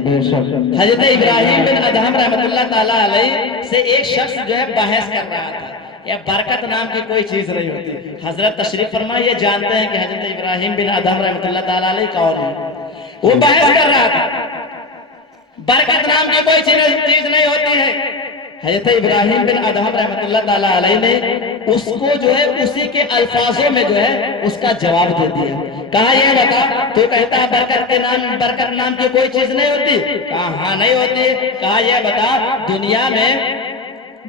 حضرت ابراہیم بن ادہم رحمت اللہ تعالیٰ علیہ سے ایک شخص جو ہے بحث کر رہا تھا، یہ برکت نام کی کوئی چیز نہیں ہوتی۔ حضرت تشریف فرمائے، یہ جانتے ہیں کہ حضرت ابراہیم بن ادہم رحمت اللہ تعالیٰ علیہ کون ہے؟ وہ بحث کر رہا تھا، برکت نام کی کوئی چیز نہیں ہوتی ہے۔ حضرت ابراہیم بن ادہم رحمت اللہ تعالیٰ علیہ نے اس کو جو ہے اسی کے الفاظوں میں جو ہے اس کا جواب دے دیا، کہا یہ بتا، تو کہتا ہے برکت نام کی کوئی چیز نہیں ہوتی؟ کہا ہاں نہیں ہوتی۔ کہا یہ بتا، دنیا میں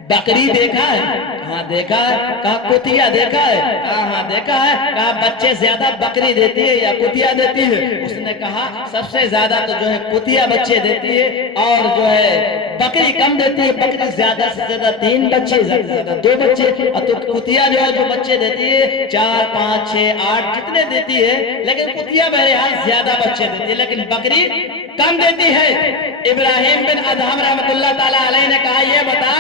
بکری دیکھا ہے؟ ہاں دیکھا ہے۔ کہا کتیا دیکھا ہے؟ کہا ہاں دیکھا ہے۔ کہا بچے زیادہ بکری دیتی ہے یا کتیا دیتی ہے؟ اس نے کہا سب سے زیادہ تو جو ہے کتیا بچے دیتی ہے اور جو ہے بکری کم دیتی ہے، بکری زیادہ سے زیادہ 3 بچے، زیادہ سے زیادہ 2 بچے، اور تو کتیا جو ہے جو بچے دیتی ہے 4 5 6 8 جتنے دیتی ہے، لیکن کتیا بہرحال زیادہ بچے دیتی ہے، لیکن بکری کم دیتی ہے۔ ابراہیم بن ادہم رحمت اللہ تعالیٰ علیہ نے کہا یہ بتا،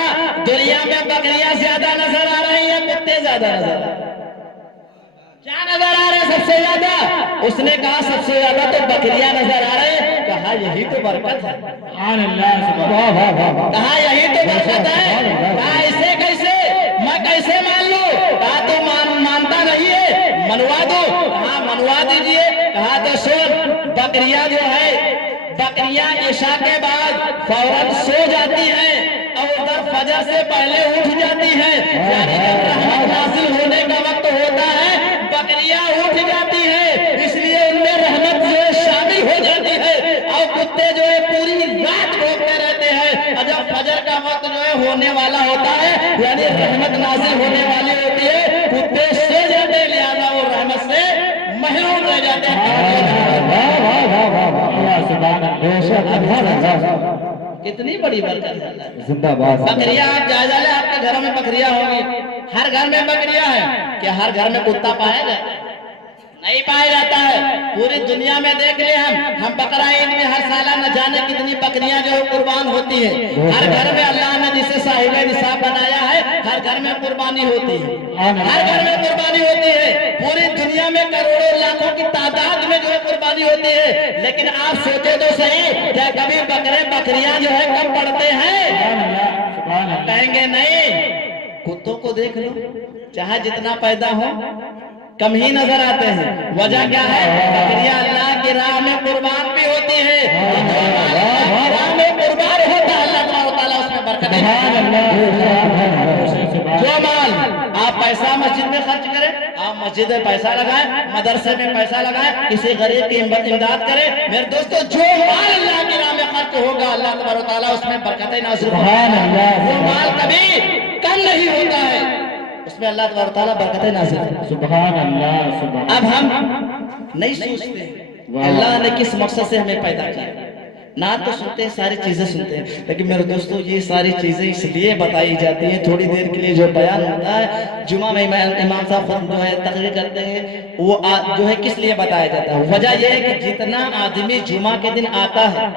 دنیا میں بکریاں زیادہ نظر آ رہی ہیں کتے زیادہ نظر آ رہے ہیں؟ کیا نظر آ رہے ہیں سب سے زیادہ؟ اس نے کہا سب سے زیادہ تو بکریاں نظر آ رہے ہیں۔ کہا یہی تو برکت ہے، کہا یہی تو برکت ہے۔ کہا اسے کیسے میں کیسے مان لوں؟ کہا تو مانتا نہیں ہے، منوا دو؟ کہا منوا دیجئے۔ کہا تو سن، بکریاں جو ہے، بکریاں عشاء کے بعد فوراً سو جاتی ہیں اور ادھر فجر سے پہلے اٹھ جاتی ہیں، یعنی جب رحمت نازل ہونے کا وقت ہوتا ہے بکریاں اٹھ جاتی ہیں، اس لیے ان میں رحمت جو ہے شامل ہو جاتی ہے، اور کتے جو ہے پوری رات بھوکتے رہتے ہیں، اور جب فجر کا وقت جو ہے ہونے والا ہوتا ہے یعنی رحمت نازل ہونے والی ہوتی ہے، کتے سو جاتے ہیں، لہذا وہ رحمت سے محروم رہ جاتے ہیں۔ کتنی بڑی برکت ہے اللہ کی۔ زندہ باد بکریاں آپ جائزہ لیں، آپ کے گھروں میں بکریاں ہوں گی، ہر گھر میں بکریاں ہیں، کیا ہر گھر میں کتا پایا جاتا ہے؟ نہیں پایا جاتا ہے۔ پوری دنیا میں دیکھ لیں ہم بقرہ عید میں ہر سالہ نہ جانے کتنی بکریاں جو قربان ہوتی ہیں، ہر گھر میں اللہ نے جسے صاحب نصاب بنایا ہے ہر گھر میں قربانی ہوتی ہے، ہر گھر میں قربانی ہوتی ہے۔ پوری دنیا میں کروڑوں لاکھوں کی تعداد میں جو ہے قربانی ہوتی ہے، لیکن آپ سوچے تو صحیح کیا کبھی بکریاں جو ہے کم پڑتے ہیں؟ کہیں گے نہیں۔ کتوں کو دیکھ لو، چاہے جتنا پیدا ہو کم ہی نظر آتے ہیں۔ وجہ کیا ہے؟ بکریاں اللہ کی راہ میں قربان بھی ہوتی ہے، اللہ کی راہ میں قربان ہوتا ہے، اللہ تعالیٰ اس میں برکت دیتا ہے۔ جو مال آپ پیسہ مسجد میں خرچ کریں، آپ مسجد میں پیسہ لگائیں، مدرسے میں پیسہ لگائیں، کسی غریب کی امداد کریں، میرے دوستو جو مال اللہ کی راہ میں خرچ ہوگا اللہ تعالیٰ اس میں برکتیں نازل کرتا ہے۔ وہ مال کبھی کم نہیں ہوتا ہے، اس میں اللہ تعالیٰ برکتیں نازل کرتا ہے۔ سبحان اللہ سبحان اب ہم نہیں سوچتے اللہ نے کس مقصد سے ہمیں پیدا کیا۔ نعت تو سنتے ہیں، ساری چیزیں سنتے ہیں، لیکن میرے دوستو یہ ساری چیزیں اس لیے بتائی جاتی ہیں، تھوڑی دیر کے لیے جو بیان ہوتا ہے جمعہ میں امام صاحب خود جو ہے تقریر کرتے ہیں، وہ جو ہے کس لیے بتایا جاتا ہے۔ وجہ یہ ہے کہ جتنا آدمی جمعہ کے دن آتا ہے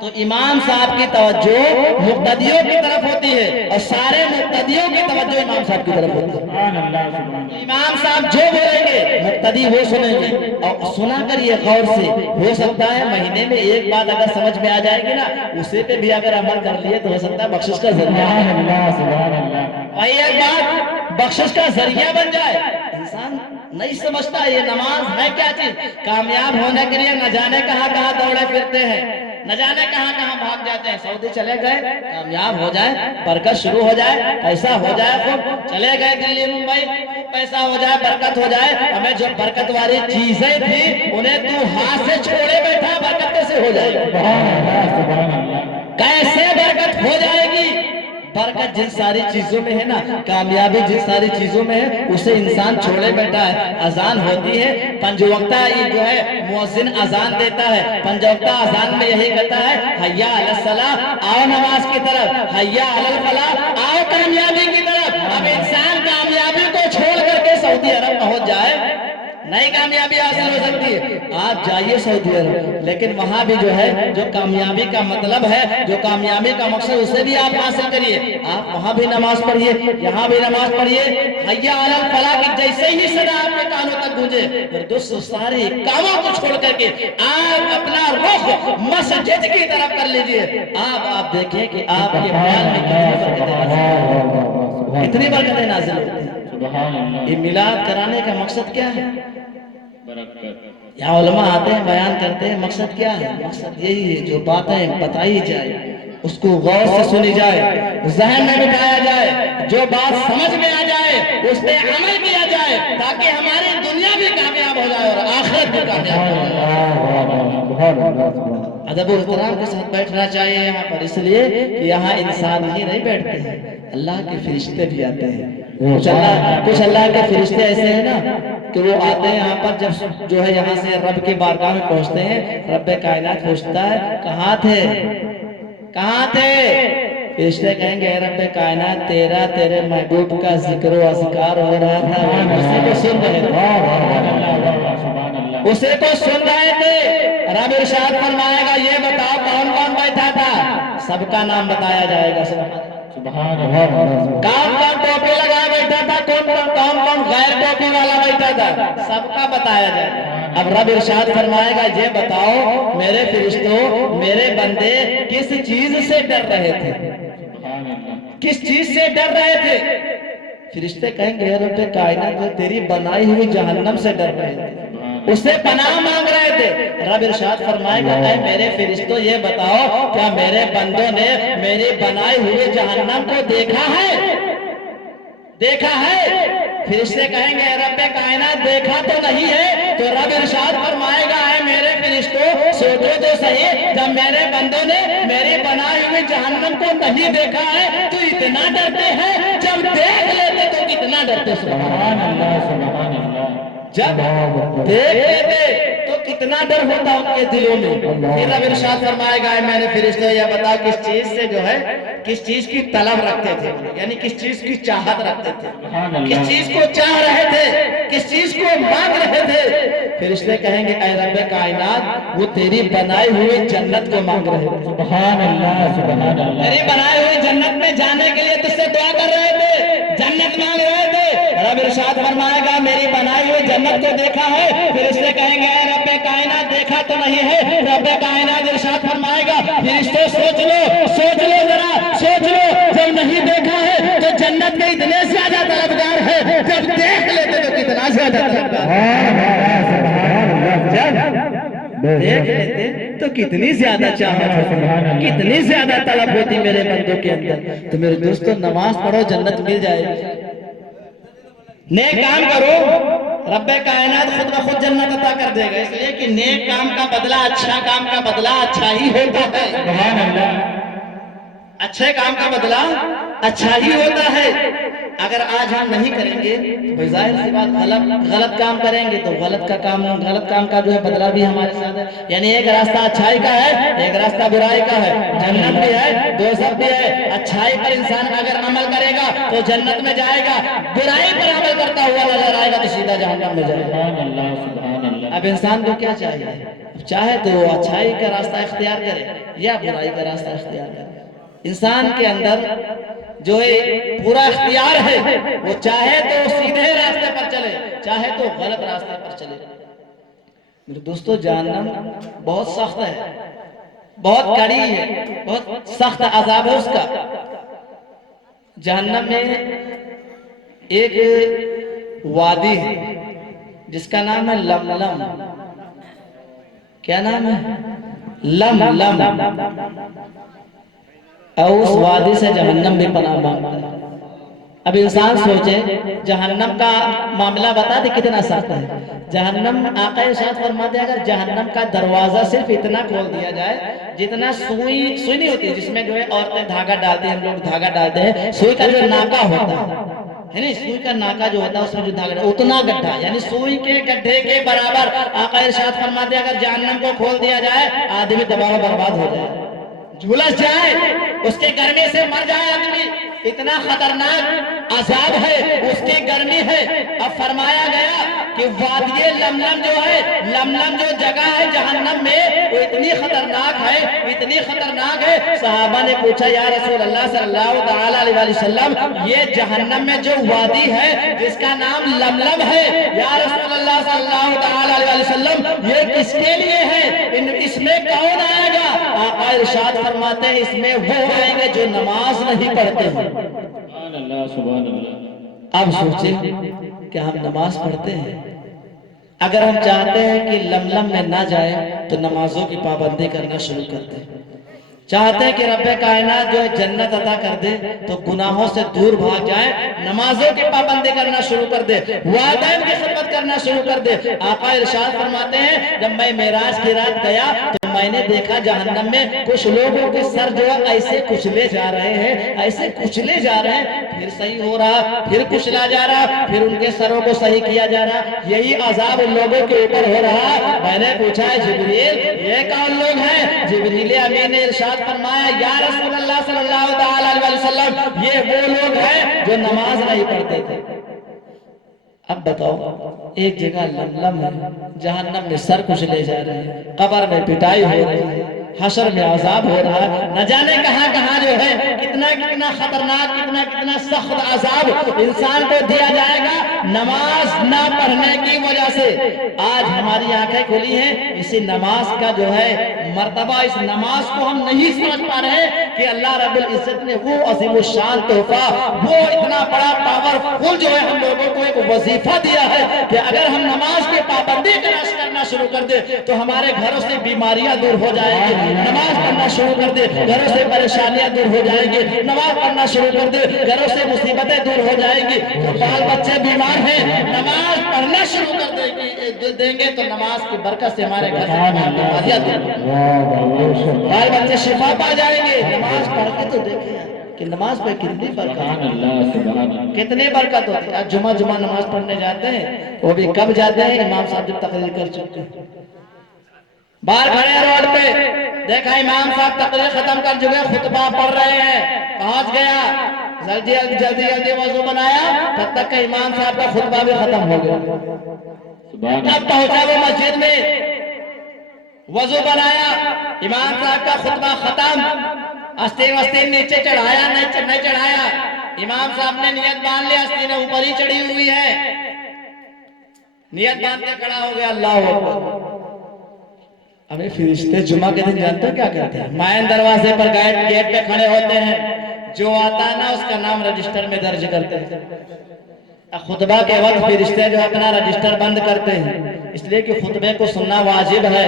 تو امام صاحب کی توجہ مقتدیوں کی طرف ہوتی ہے، اور سارے مقتدیوں کی توجہ امام صاحب کی طرف ہوتی ہے۔ سبحان اللہ سبحان امام صاحب جو بولیں گے مقتدی وہ سنیں گے، اور سنا کر یہ غور سے ہو سکتا ہے مہینے میں ایک بات اگر سمجھ میں آ جائے گی نا، اسے پہ بھی اگر عمل کر لیے تو ہو سکتا ہے بخشش کا ذریعہ اللہ سبحان اللہ اور ایک بات بخشش کا ذریعہ بن جائے۔ انسان نہیں سمجھتا یہ نماز ہے کیا چیز۔ کامیاب ہونے کے لیے نہ جانے کہاں کہاں دوڑے پھرتے ہیں، نہ جانے کہاں کہاں بھاگ جاتے ہیں۔ سعودی چلے گئے، کامیاب ہو جائے، برکت شروع ہو جائے، پیسہ ہو جائے، خوب چلے گئے دلی ممبئی، خوب پیسہ ہو جائے، برکت ہو جائے، ہمیں جو برکت والی چیزیں تھی انہیں تو ہاتھ سے چھوڑے بیٹھا، برکت کیسے ہو جائے گی؟ سبحان اللہ کیسے برکت ہو جائے گی؟ برکت جن ساری چیزوں میں ہے نا، کامیابی جن ساری چیزوں میں ہے، اسے انسان چھوڑے بیٹھا ہے۔ اذان ہوتی ہے، پنج وقتہ یہ جو ہے مؤذن اذان دیتا ہے، پنج وقتہ اذان میں یہی کہتا ہے حیا علی الصلاۃ، آؤ نماز کی طرف، حیا علی الفلاح، آؤ کامیابی کی طرف۔ اب انسان کامیابی کو چھوڑ کر کے سعودی عرب پہنچ جائے، نئی کامیابی حاصل ہو سکتی ہے۔ آپ جائیے سعودی عرب، لیکن وہاں بھی جو ہے جو کامیابی کا مطلب ہے، جو کامیابی کا مقصد، اسے بھی آپ حاصل کریے۔ آپ وہاں بھی نماز پڑھیے، یہاں بھی نماز پڑھیے، حیا علی الفلاح کی جیسے ہی صدا آپ کے کانوں تک گونجے، پھر دوستو سارے کاموں کو چھوڑ کر کے آپ اپنا رخ مسجد کی طرف کر لیجئے۔ آپ دیکھیں کہ آپ کے مال میں کتنی برکتیں نازل ہوتی ہیں۔ سبحان اللہ یہ میلاد کرانے کا مقصد کیا ہے؟ برکت یہاں علماء آتے ہیں بیان کرتے ہیں، مقصد کیا ہے؟ مقصد یہی ہے جو باتیں بتائی جائے اس کو غور سے سنی جائے، ذہن میں بٹھایا جائے، جو بات سمجھ میں آ جائے اس پہ عمل کیا جائے، تاکہ ہماری دنیا بھی کامیاب ہو جائے اور آخرت بھی کامیاب ہو جائے۔ ادب و احترام کے ساتھ بیٹھنا چاہیے یہاں پر، اس لیے کہ یہاں انسان ہی نہیں بیٹھتے ہیں، اللہ کے فرشتے بھی آتے ہیں۔ کچھ اللہ کے فرشتے ایسے ہیں نا کہ وہ آتے ہیں یہاں پر، جب جو ہے یہاں سے رب کے بارگاہ میں پہنچتے ہیں، رب کائنات پوچھتا ہے کہاں تھے، کہاں تھے؟ فرشتے کہیں گے اے رب کائنات، تیرے محبوب کا ذکر و اذکار ہو رہا تھا، اسی کو سن رہے تھے، اسے کو سن رہے تھے۔ رب ارشاد فرمائے گا یہ بتاؤ کون کون بیٹھا تھا؟ سب کا نام بتایا جائے گا۔ سبحان اللہ کون کون ٹوپی لگائے بیٹھا تھا، کون کون غیر ٹوپی والا بیٹھا تھا، سب کا بتایا جائے گا۔ اب رب ارشاد فرمائے گا یہ بتاؤ میرے فرشتوں، میرے بندے کس چیز سے ڈر رہے تھے، کس چیز سے ڈر رہے تھے؟ فرشتے کہیں گے رب کائنات جو تیری بنائی ہوئی جہنم سے ڈر رہے تھے، اس سے پناہ مانگ رہے تھے۔ رب ارشاد فرمائے گا اے میرے فرشتوں یہ بتاؤ کیا میرے بندوں نے میری بنائی ہوئی جہنم کو دیکھا ہے، دیکھا ہے؟ فرشتے کہیں گے رب کائنات دیکھا تو نہیں ہے، تو رب ارشاد فرمائے گا اے میرے فرشتوں سوچو تو صحیح، جب میرے بندوں نے میری بنائی ہوئی جہنم کو نہیں دیکھا ہے تو اتنا ڈرتے ہیں، جب دیکھ لیتے تو کتنا ڈرتے۔ سبحان اللہ سبحان اللہ جب دیکھ لیتے تو کتنا اتنا ڈر ہوتا ان کے دلوں میں. پھر رب ارشاد فرمائے گا میں نے فرشتے یہ بتا کس چیز سے جو ہے کس چیز کی طلب رکھتے تھے, یعنی کس چیز کی چاہت رکھتے تھے, کس چیز کو چاہ رہے تھے, کس چیز کو مانگ رہے تھے. فرشتے کہیں گے اے رب کائنات وہ تیری بنائی ہوئی جنت کو مانگ رہے تھے. سبحان اللہ سبحان اللہ. تیری بنائی ہوئی جنت میں جانے کے لیے تجھ سے دعا کر رہے تھے, جنت مانگ رہے تھے. رب ارشاد فرمائے گا میری بنائی ہوئی جنت کو دیکھا ہے. فرشتے کہیں گے اے رب کائنات دیکھا تو نہیں ہے. رب کائنات ارشاد فرمائے گا فرشتے سوچ لو ذرا سوچ لو, جب نہیں دیکھا ہے تو جنت کے اتنے زیادہ طلبگار ہے, جب دیکھ لیتے تو کتنا زیادہ طلبگار دیکھ لیتے تو کتنی زیادہ چاہت ہوتی, کتنی زیادہ طلب ہوتی میرے بندوں کے اندر. تو میرے دوستو نماز پڑھو جنت مل جائے گی. نیک کام کرو رب کائنات خود بخود جنت عطا کر دے گا, اس لیے کہ نیک کام کا بدلہ اچھا کام کا بدلہ اچھا ہی ہوتا ہے. سبحان اللہ. اچھے کام کا بدلہ اچھا ہی ہوتا ہے. اگر آج ہم نہیں کریں گے تو ظاہر سی بات غلط کام کریں گے تو غلط کام کا جو ہے بدلہ بھی ہمارے ساتھ ہے. یعنی ایک راستہ اچھائی کا ہے, ایک راستہ برائی کا ہے. جنت بھی ہے, دوزخ بھی ہے. اچھائی پر انسان اگر عمل کرے گا تو جنت میں جائے گا, برائی پر عمل کرتا ہوا نظر آئے گا تو سیدھا جہنم میں جائے گا. سبحان اللہ سبحان اللہ. اب انسان کو کیا چاہیے؟ چاہے تو اچھائی کا راستہ اختیار کرے یا برائی کا راستہ اختیار کرے. انسان کے اندر جو ہے پورا اختیار ہے, وہ چاہے تو سیدھے راستے پر چلے, چاہے تو غلط راستے پر چلے. میرے دوستو جہنم بہت سخت ہے, بہت کڑی ہے, بہت سخت عذاب ہے اس کا. جہنم میں ایک وادی ہے جس کا نام ہے لملم. کیا نام ہے؟ لملم. اور اس وادی سے جہنم بھی پناہ مانگتا ہے. اب انسان سوچے جہنم کا معاملہ بتا دے کتنا سخت ہے. جہنم آقا ارشاد فرماتے ہیں اگر جہنم کا دروازہ صرف اتنا کھول دیا جائے جتنا سوئی نہیں ہوتی جس میں جو ہے عورتیں دھاگا ڈالتے ہیں, ہم لوگ دھاگا ڈالتے ہیں, سوئی کا جو ناکا ہوتا ہے نا, سوئی کا ناکا جو ہوتا ہے اس میں جو دھاگا اتنا گڈھا, یعنی سوئی کے گڈھے کے برابر آقا ارشاد فرماتے ہیں اگر جہنم کو کھول دیا جائے آدمی تباہ برباد ہو جائے, جھلس جائے, اس کے گرمی سے مر جائے آدمی. اتنا خطرناک عذاب ہے, اس کی گرمی ہے. اب فرمایا گیا کہ وادی لملم جو ہے, لملم جو جگہ ہے جہنم میں وہ اتنی خطرناک ہے, اتنی خطرناک ہے. صحابہ نے پوچھا یا رسول اللہ صلی اللہ تعالی علیہ وسلم یہ جہنم میں جو وادی ہے جس کا نام لملم ہے, یا رسول اللہ صلی اللہ تعالی علیہ وسلم یہ کس کے لیے ہے, اس میں کون آئے گا؟ آقا ارشاد فرماتے ہیں اس میں وہ آئیں گے جو نماز نہیں پڑھتے ہیں. سبحان اللہ سبحان اللہ. اب سوچیں کہ ہم نماز پڑھتے ہیں, اگر ہم چاہتے ہیں کہ لملم میں نہ جائے تو نمازوں کی پابندی کرنا شروع کر دیں. چاہتے ہیں کہ رب کائنات جو ہے جنت عطا کر دے تو گناہوں سے دور بھاگ جائے, نمازوں کی پابندی کرنا شروع کر دے, والدین کی خدمت کرنا شروع کر دے. آقا ارشاد فرماتے ہیں جب میں معراج کی رات گیا تو میں نے دیکھا جہنم میں کچھ لوگوں کے سر جو ہے ایسے کچلے جا رہے ہیں, ایسے کچلے جا رہے ہیں, پھر صحیح ہو رہا, پھر کچلا جا رہا, پھر ان کے سروں کو صحیح کیا جا رہا. یہی عذاب ان لوگوں کے اوپر ہو رہا. میں نے پوچھا جبریل یہ کون لوگ ہیں؟ جبریل امین نے ارشاد فرمایا یا رسول اللہ صلی اللہ تعالی علیہ وسلم یہ وہ لوگ ہیں جو نماز نہیں پڑھتے تھے. اب بتاؤ ایک جگہ لملم ہے, جہنم میں سر کچلے جا رہے ہیں, قبر میں پٹائی ہو رہی ہے, حشر میں عذاب ہو رہا ہے, نہ جانے کہاں کہاں جو ہے کتنا خطرناک کتنا سخت عذاب انسان کو دیا جائے گا نماز نہ پڑھنے کی وجہ سے. آج ہماری آنکھیں کھلی ہیں اسی نماز کا جو ہے مرتبہ, اس نماز کو ہم نہیں سمجھ پا رہے ہیں کہ اللہ رب العزت نے وہ عظیم الشان تحفہ, وہ اتنا بڑا پاورفل جو ہے ہم لوگوں کو ایک وظیفہ دیا ہے کہ اگر ہم نماز کی پابندی کرنا شروع کر دے تو ہمارے گھروں سے بیماریاں دور ہو جائیں گی. نماز پڑھنا شروع کر دے گھروں سے پریشانیاں دور ہو جائیں گی, نماز پڑھنا شروع کر دے گھروں سے مصیبتیں دور ہو جائیں گی. بال بچے بیمار ہیں, نماز پڑھنا شروع کر دیں گے تو نماز کی برکت سے ہمارے گھر سے بیماریاں دور ہو جائیں گی, بال بچے شفا پا جائیں گے. نماز پڑھ کے تو دیکھیں کہ نماز پہ کتنی برکت, کتنی برکت ہوتی ہے. جمعہ نماز پڑھنے جاتے ہیں, وہ بھی کب جاتے ہیں؟ امام صاحب جب تقریر کر چکے ہیں. باہر کھڑے ہیں روڈ پہ، دیکھا امام صاحب تقریر ختم کر چکے، خطبہ پڑھ رہے ہیں، پہنچ گیا، جلدی جلدی وضو بنایا، تب تک کہ امام صاحب کا خطبہ بھی ختم ہو گیا۔ جب پہنچا وہ مسجد میں، وضو بنایا، امام صاحب کا خطبہ ختم، آستین نیچے چڑھایا نہیں چڑھایا، امام صاحب نے نیت باندھ لی، آستین اوپر ہی چڑھی ہوئی ہے، نیت باندھ کے کھڑا ہو گیا، اللہ اکبر۔ ابھی فرشتے جمعہ کے دن جانتے ہو کیا کہتے ہیں؟ مائن دروازے پر گیٹ پہ کھڑے ہوتے ہیں، جو آتا ہے نا اس کا نام رجسٹر میں درج کرتے ہیں۔ خطبہ کے وقت فرشتے جو اپنا رجسٹر بند کرتے ہیں، اس لیے کہ خطبے کو سننا واجب ہے،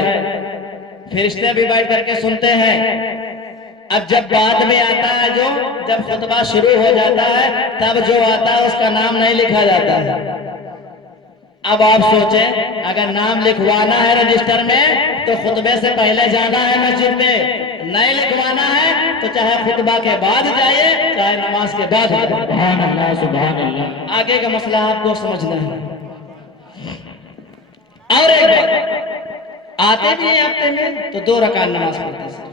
فرشتے بھی بیٹھ کر کے سنتے ہیں۔ اب جب بعد میں آتا ہے، جب خطبہ شروع ہو جاتا ہے، تب جو آتا ہے اس کا نام نہیں لکھا جاتا ہے۔ اب آپ سوچیں، اگر نام لکھوانا ہے رجسٹر میں تو خطبے سے پہلے جانا ہے مسجد میں، نہیں لکھوانا ہے تو چاہے خطبہ کے بعد جائیے، چاہے نماز کے بعد جائیے۔ سبحان اللہ سبحان اللہ۔ آگے کا مسئلہ آپ کو سمجھنا ہے۔ اور ایک بات، آتے بھی ہیں ہفتے میں تو 2 رکعت نماز پڑھتے ہیں،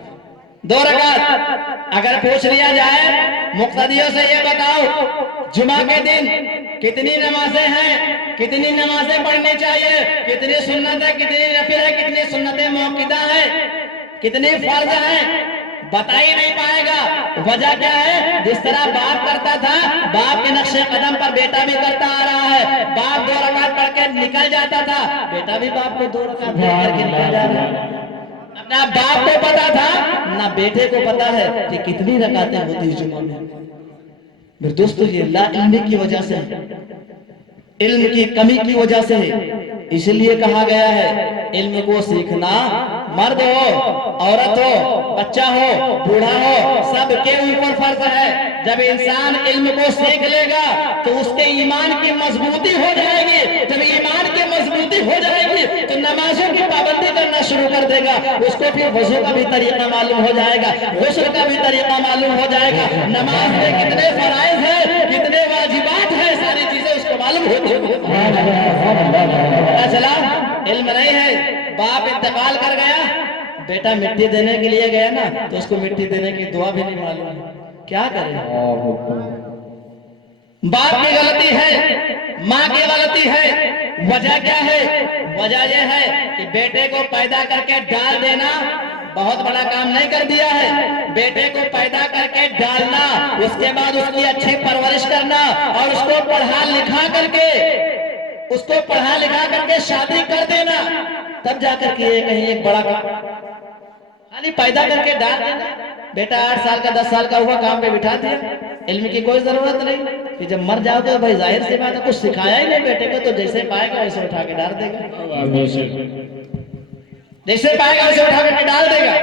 2 رکعت۔ اگر پوچھ لیا جائے مقتدیوں سے، یہ بتاؤ جمعہ کے دن کتنی نمازیں ہیں، کتنی نمازیں پڑھنی چاہیے، کتنی سنتیں، کتنی نفل ہے، کتنی سنتیں موقدہ ہیں، کتنی فرض ہیں، بتا ہی نہیں پائے گا۔ وجہ کیا ہے؟ جس طرح باپ کرتا تھا، باپ کے نقش قدم پر بیٹا بھی کرتا آ رہا ہے۔ باپ 2 رکعت پڑھ کے نکل جاتا تھا، بیٹا بھی باپ کو 2 رکعت پڑھ کر کے نکل جا رہا ہے۔ نہ باپ کو پتا تھا نہ بیٹے کو پتا ہے کہ کتنی رکعتیں ہوتی ہیں جمعہ میں۔ میرے دوستو، یہ لا علمی کی وجہ سے، علم کی کمی کی وجہ سے ہے۔ اس لیے کہا گیا ہے علم کو سیکھنا مرد ہو، عورت ہو، بچہ ہو، بوڑھا ہو، سب کے اوپر فرض ہے۔ جب انسان علم کو سیکھ لے گا تو اس کے ایمان کی مضبوطی ہو جائے گی۔ جب ایمان کی مضبوطی ہو جائے گی تو نمازوں کی پابندی کرنا شروع کر دے گا، اس کو پھر وضو کا بھی طریقہ معلوم ہو جائے گا، غسل کا بھی طریقہ معلوم ہو جائے گا، نماز میں کتنے فرائض ہیں، کتنے واجبات ہیں، ساری چیزیں اس کو معلوم ہوتی ہیں۔ چلا علم نہیں ہے، باپ انتقال کر گیا، بیٹا مٹی دینے کے لیے گیا نا تو اس کو مٹی دینے کی دعا بھی نہیں معلوم، کیا کرے؟ باپ کی غلطی ہے، ماں کی غلطی ہے۔ وجہ کیا ہے؟ وجہ یہ ہے کہ بیٹے کو پیدا کر کے ڈال دینا بہت بڑا کام نہیں کر دیا ہے۔ بیٹے کو پیدا کر کے ڈالنا، اس کے بعد اس کی اچھی پرورش کرنا اور اس کو پڑھا لکھا کر کے شادی کر دینا، تب جا کر کے کہیں ایک بڑا کام۔ خالی پیدا کر کے ڈال دینا، بیٹا 8 سال کا 10 سال کا ہوا، کام پہ بٹھا دیا، علم کی کوئی ضرورت نہیں۔ کہ جب مر جاؤ گے بھائی ظاہر سی بات ہے، کچھ سکھایا ہی نہیں بیٹے کو، تو جیسے پائے گا ویسے اٹھا کے ڈال دے گا، جیسے پائے گا ویسے اٹھا کے ڈال دے گا۔